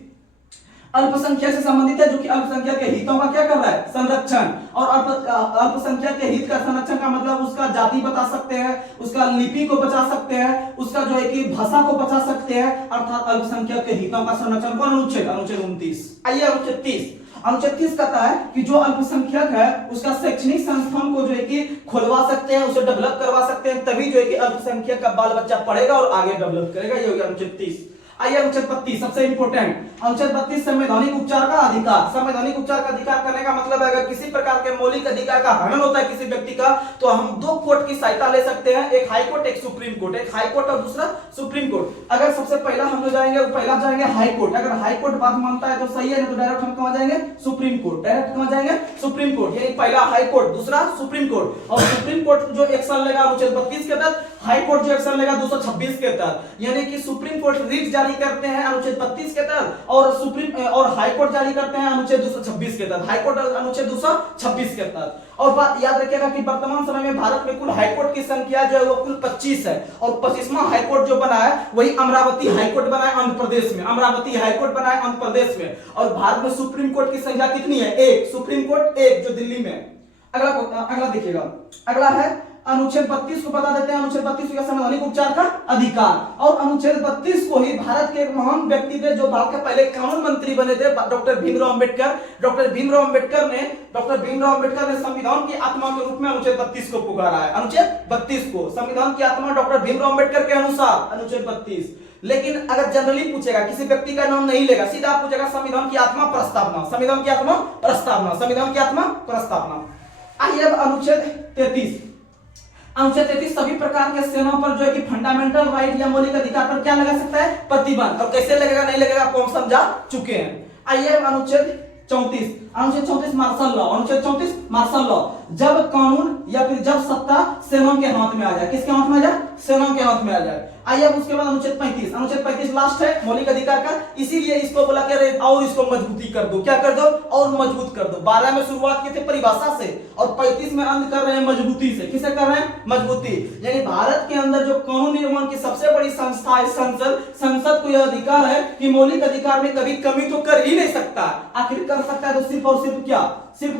अल्पसंख्यक से संबंधित है, जो कि अल्पसंख्यक के हितों का क्या कर रहा है? संरक्षण। और अल्पसंख्यक के हित का संरक्षण का मतलब उसका जाति बता सकते हैं, उसका लिपि को बचा सकते हैं, उसका जो है कि भाषा को बचा सकते हैं, अर्थात अल्पसंख्यक के हितों का संरक्षण। कौन अनुच्छेद? अनुच्छेद 29। आइए अनुच्छेद 30। अनुच्छेद 30 कहता है कि जो अल्पसंख्यक है उसका शैक्षणिक संस्थान को जो है कि खुलवा सकते हैं, उसे डेवलप करवा सकते हैं, तभी जो है कि अल्पसंख्यक का बाल बच्चा पढ़ेगा और आगे डेवलप करेगा। ये हो गया अनुच्छेद 30। आइए अनुच्छेद 32, सबसे इंपोर्टेंट अनुच्छेद 32, संवैधानिक उपचार का अधिकार। संवैधानिक उपचार का अधिकार करने का मतलब है अगर किसी प्रकार के मौलिक अधिकार का हनन होता है किसी व्यक्ति का, तो हम 2 कोर्ट की सहायता ले सकते हैं, एक हाई कोर्ट, एक सुप्रीम कोर्ट। एक हाई कोर्ट और दूसरा सुप्रीम कोर्ट। अगर सबसे पहला हम जो जाएंगे वो पहला जाएंगे हाई कोर्ट। अगर हाई कोर्ट बात मानता है तो सही है, नहीं तो डायरेक्ट हम कहां जाएंगे? Supreme court. डायरेक्ट कहां जाएंगे? Supreme court. यानी पहला हाई कोर्ट, दूसरा सुप्रीम कोर्ट। और सुप्रीम कोर्ट जो एक्शन लेगा अनुच्छेद 32 के तहत, हाई कोर्ट जो एक्शन लेगा 226 के तहत। यानी कि सुप्रीम कोर्ट रिट जारी करते हैं अनुच्छेद 32 के तहत और हाई कोर्ट जारी करते हैं अनुच्छेद 226 के तहत। हाई कोर्ट अनुच्छेद 226 के तहत। और बात याद रखिएगा कि वर्तमान समय में भारत में कुल हाई कोर्ट की संख्या जो है वो कुल 25 है। और 25वां हाई कोर्ट जो बना है वही अमरावती हाई कोर्ट बना है आंध्र प्रदेश में। अमरावती हाई कोर्ट बना है आंध्र प्रदेश में। और भारत में सुप्रीम कोर्ट की संख्या कितनी है? 1। सुप्रीम कोर्ट 1 जो दिल्ली में। अगला देखिएगा, अगला है अनुच्छेद 32 को बता देते हैं। अनुच्छेद 32 का संवैधानिक उपचार का अधिकार। और अनुच्छेद 32 को ही भारत के एक महान व्यक्ति थे जो भारत के पहले कानून मंत्री बने थे, डॉक्टर भीमराव अंबेडकर। डॉक्टर भीमराव अंबेडकर ने संविधान की आत्मा के रूप में अनुच्छेद 32 को पुकारा है। अनुच्छेद 32 को संविधान की आत्मा डॉक्टर भीमराव अंबेडकर के अनुसार अनुच्छेद 32। लेकिन अगर जनरली पूछेगा, किसी व्यक्ति का नाम नहीं लेगा, सीधा पूछेगा संविधान की आत्मा प्रस्तावना, संविधान की आत्मा प्रस्तावना, संविधान की आत्मा प्रस्तावना। आइए अब अनुच्छेद 33। अनुच्छेद 33 सभी प्रकार के सेनाओं पर जो है कि फंडामेंटल राइट या मौलिक अधिकार पर क्या लगा सकता है? प्रतिबंध। और कैसे लगेगा नहीं लगेगा आपको हम समझा चुके हैं। आइए अनुच्छेद 34। अनुच्छेद 34 मार्शल लॉ। अनुच्छेद 34 मार्शल लॉ, जब कानून या फिर जब सत्ता सेनाओं के हाथ में आ जाए। किसके हाथ में आ जाए? सेनाओं के हाथ में आ जाए। आइए अब उसके बाद अनुच्छेद 35। अनुच्छेद 35 लास्ट है मौलिक अधिकार का, इसीलिए इसको बोला क्या रे और इसको मजबूती कर दो। क्या कर दो? और मजबूत कर दो। 12 में शुरुआत की थी परिभाषा से और 35 में अंत कर रहे हैं मजबूती से। किसे कर रहे हैं? मजबूती। यानी भारत के अंदर जो कानून निर्माण की सबसे बड़ी संस्था है संसद, संसद को यह अधिकार है कि मौलिक अधिकार में कभी कमी तो कर ही नहीं सकता। आखिर कर सकता है तो सिर्फ और सिर्फ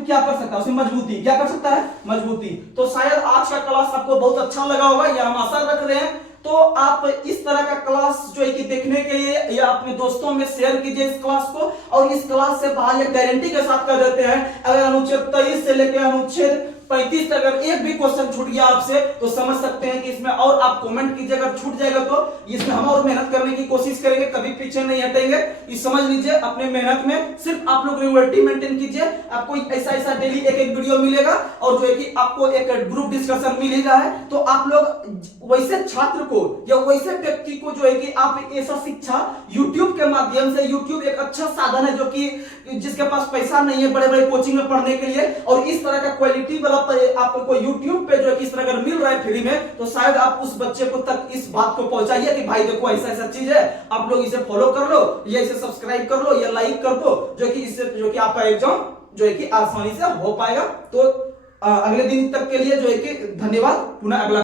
क्या कर सकता है? उसे मजबूती। क्या कर सकता है? मजबूती। तो शायद आज का क्लास आपको बहुत अच्छा लगा होगा, यह हम आशा रख रहे हैं। तो आप इस तरह का क्लास जो है कि देखने के लिए या अपने दोस्तों में शेयर कीजिए इस क्लास को। और इस क्लास से बाहर गारंटी के साथ कर देते हैं, अगर अनुच्छेद 23 से लेकर अनुच्छेद 35 अगर एक भी क्वेश्चन छूट गया आपसे तो समझ सकते हैं कि इसमें और आप कमेंट कीजिए, अगर छूट जाएगा तो इसमें हम और मेहनत करने की कोशिश करेंगे, कभी पीछे नहीं हटेंगे। ये समझ लीजिए, अपने मेहनत में सिर्फ आप लोग रेगुलरिटी मेंटेन कीजिए, आपको ऐसा ऐसा डेली एक एक वीडियो मिलेगा और जो है कि आपको एक ग्रुप डिस्कशन मिल ही रहा है। तो आप लोग वैसे छात्र को या वैसे व्यक्ति को जो है कि आप ऐसा शिक्षा यूट्यूब के माध्यम से, यूट्यूब एक अच्छा साधन है जो कि जिसके पास पैसा नहीं है बड़े बड़े कोचिंग में पढ़ने के लिए, और इस तरह का क्वालिटी वाला आपको यूट्यूब पे जो है किस तरह अगर मिल रहा है फ्री में, तो शायद आप उस बच्चे को तक इस बात को पहुंचाइए कि भाई देखो ऐसा ऐसा चीज है, आप लोग इसे फॉलो कर लो, या इसे सब्सक्राइब कर लो, या लाइक कर दो, जो कि इससे जो कि आपका एग्जाम जो है कि आसानी से हो पाएगा। तो अगले दिन तक के लिए जो है कि धन्यवाद। पुनः अगला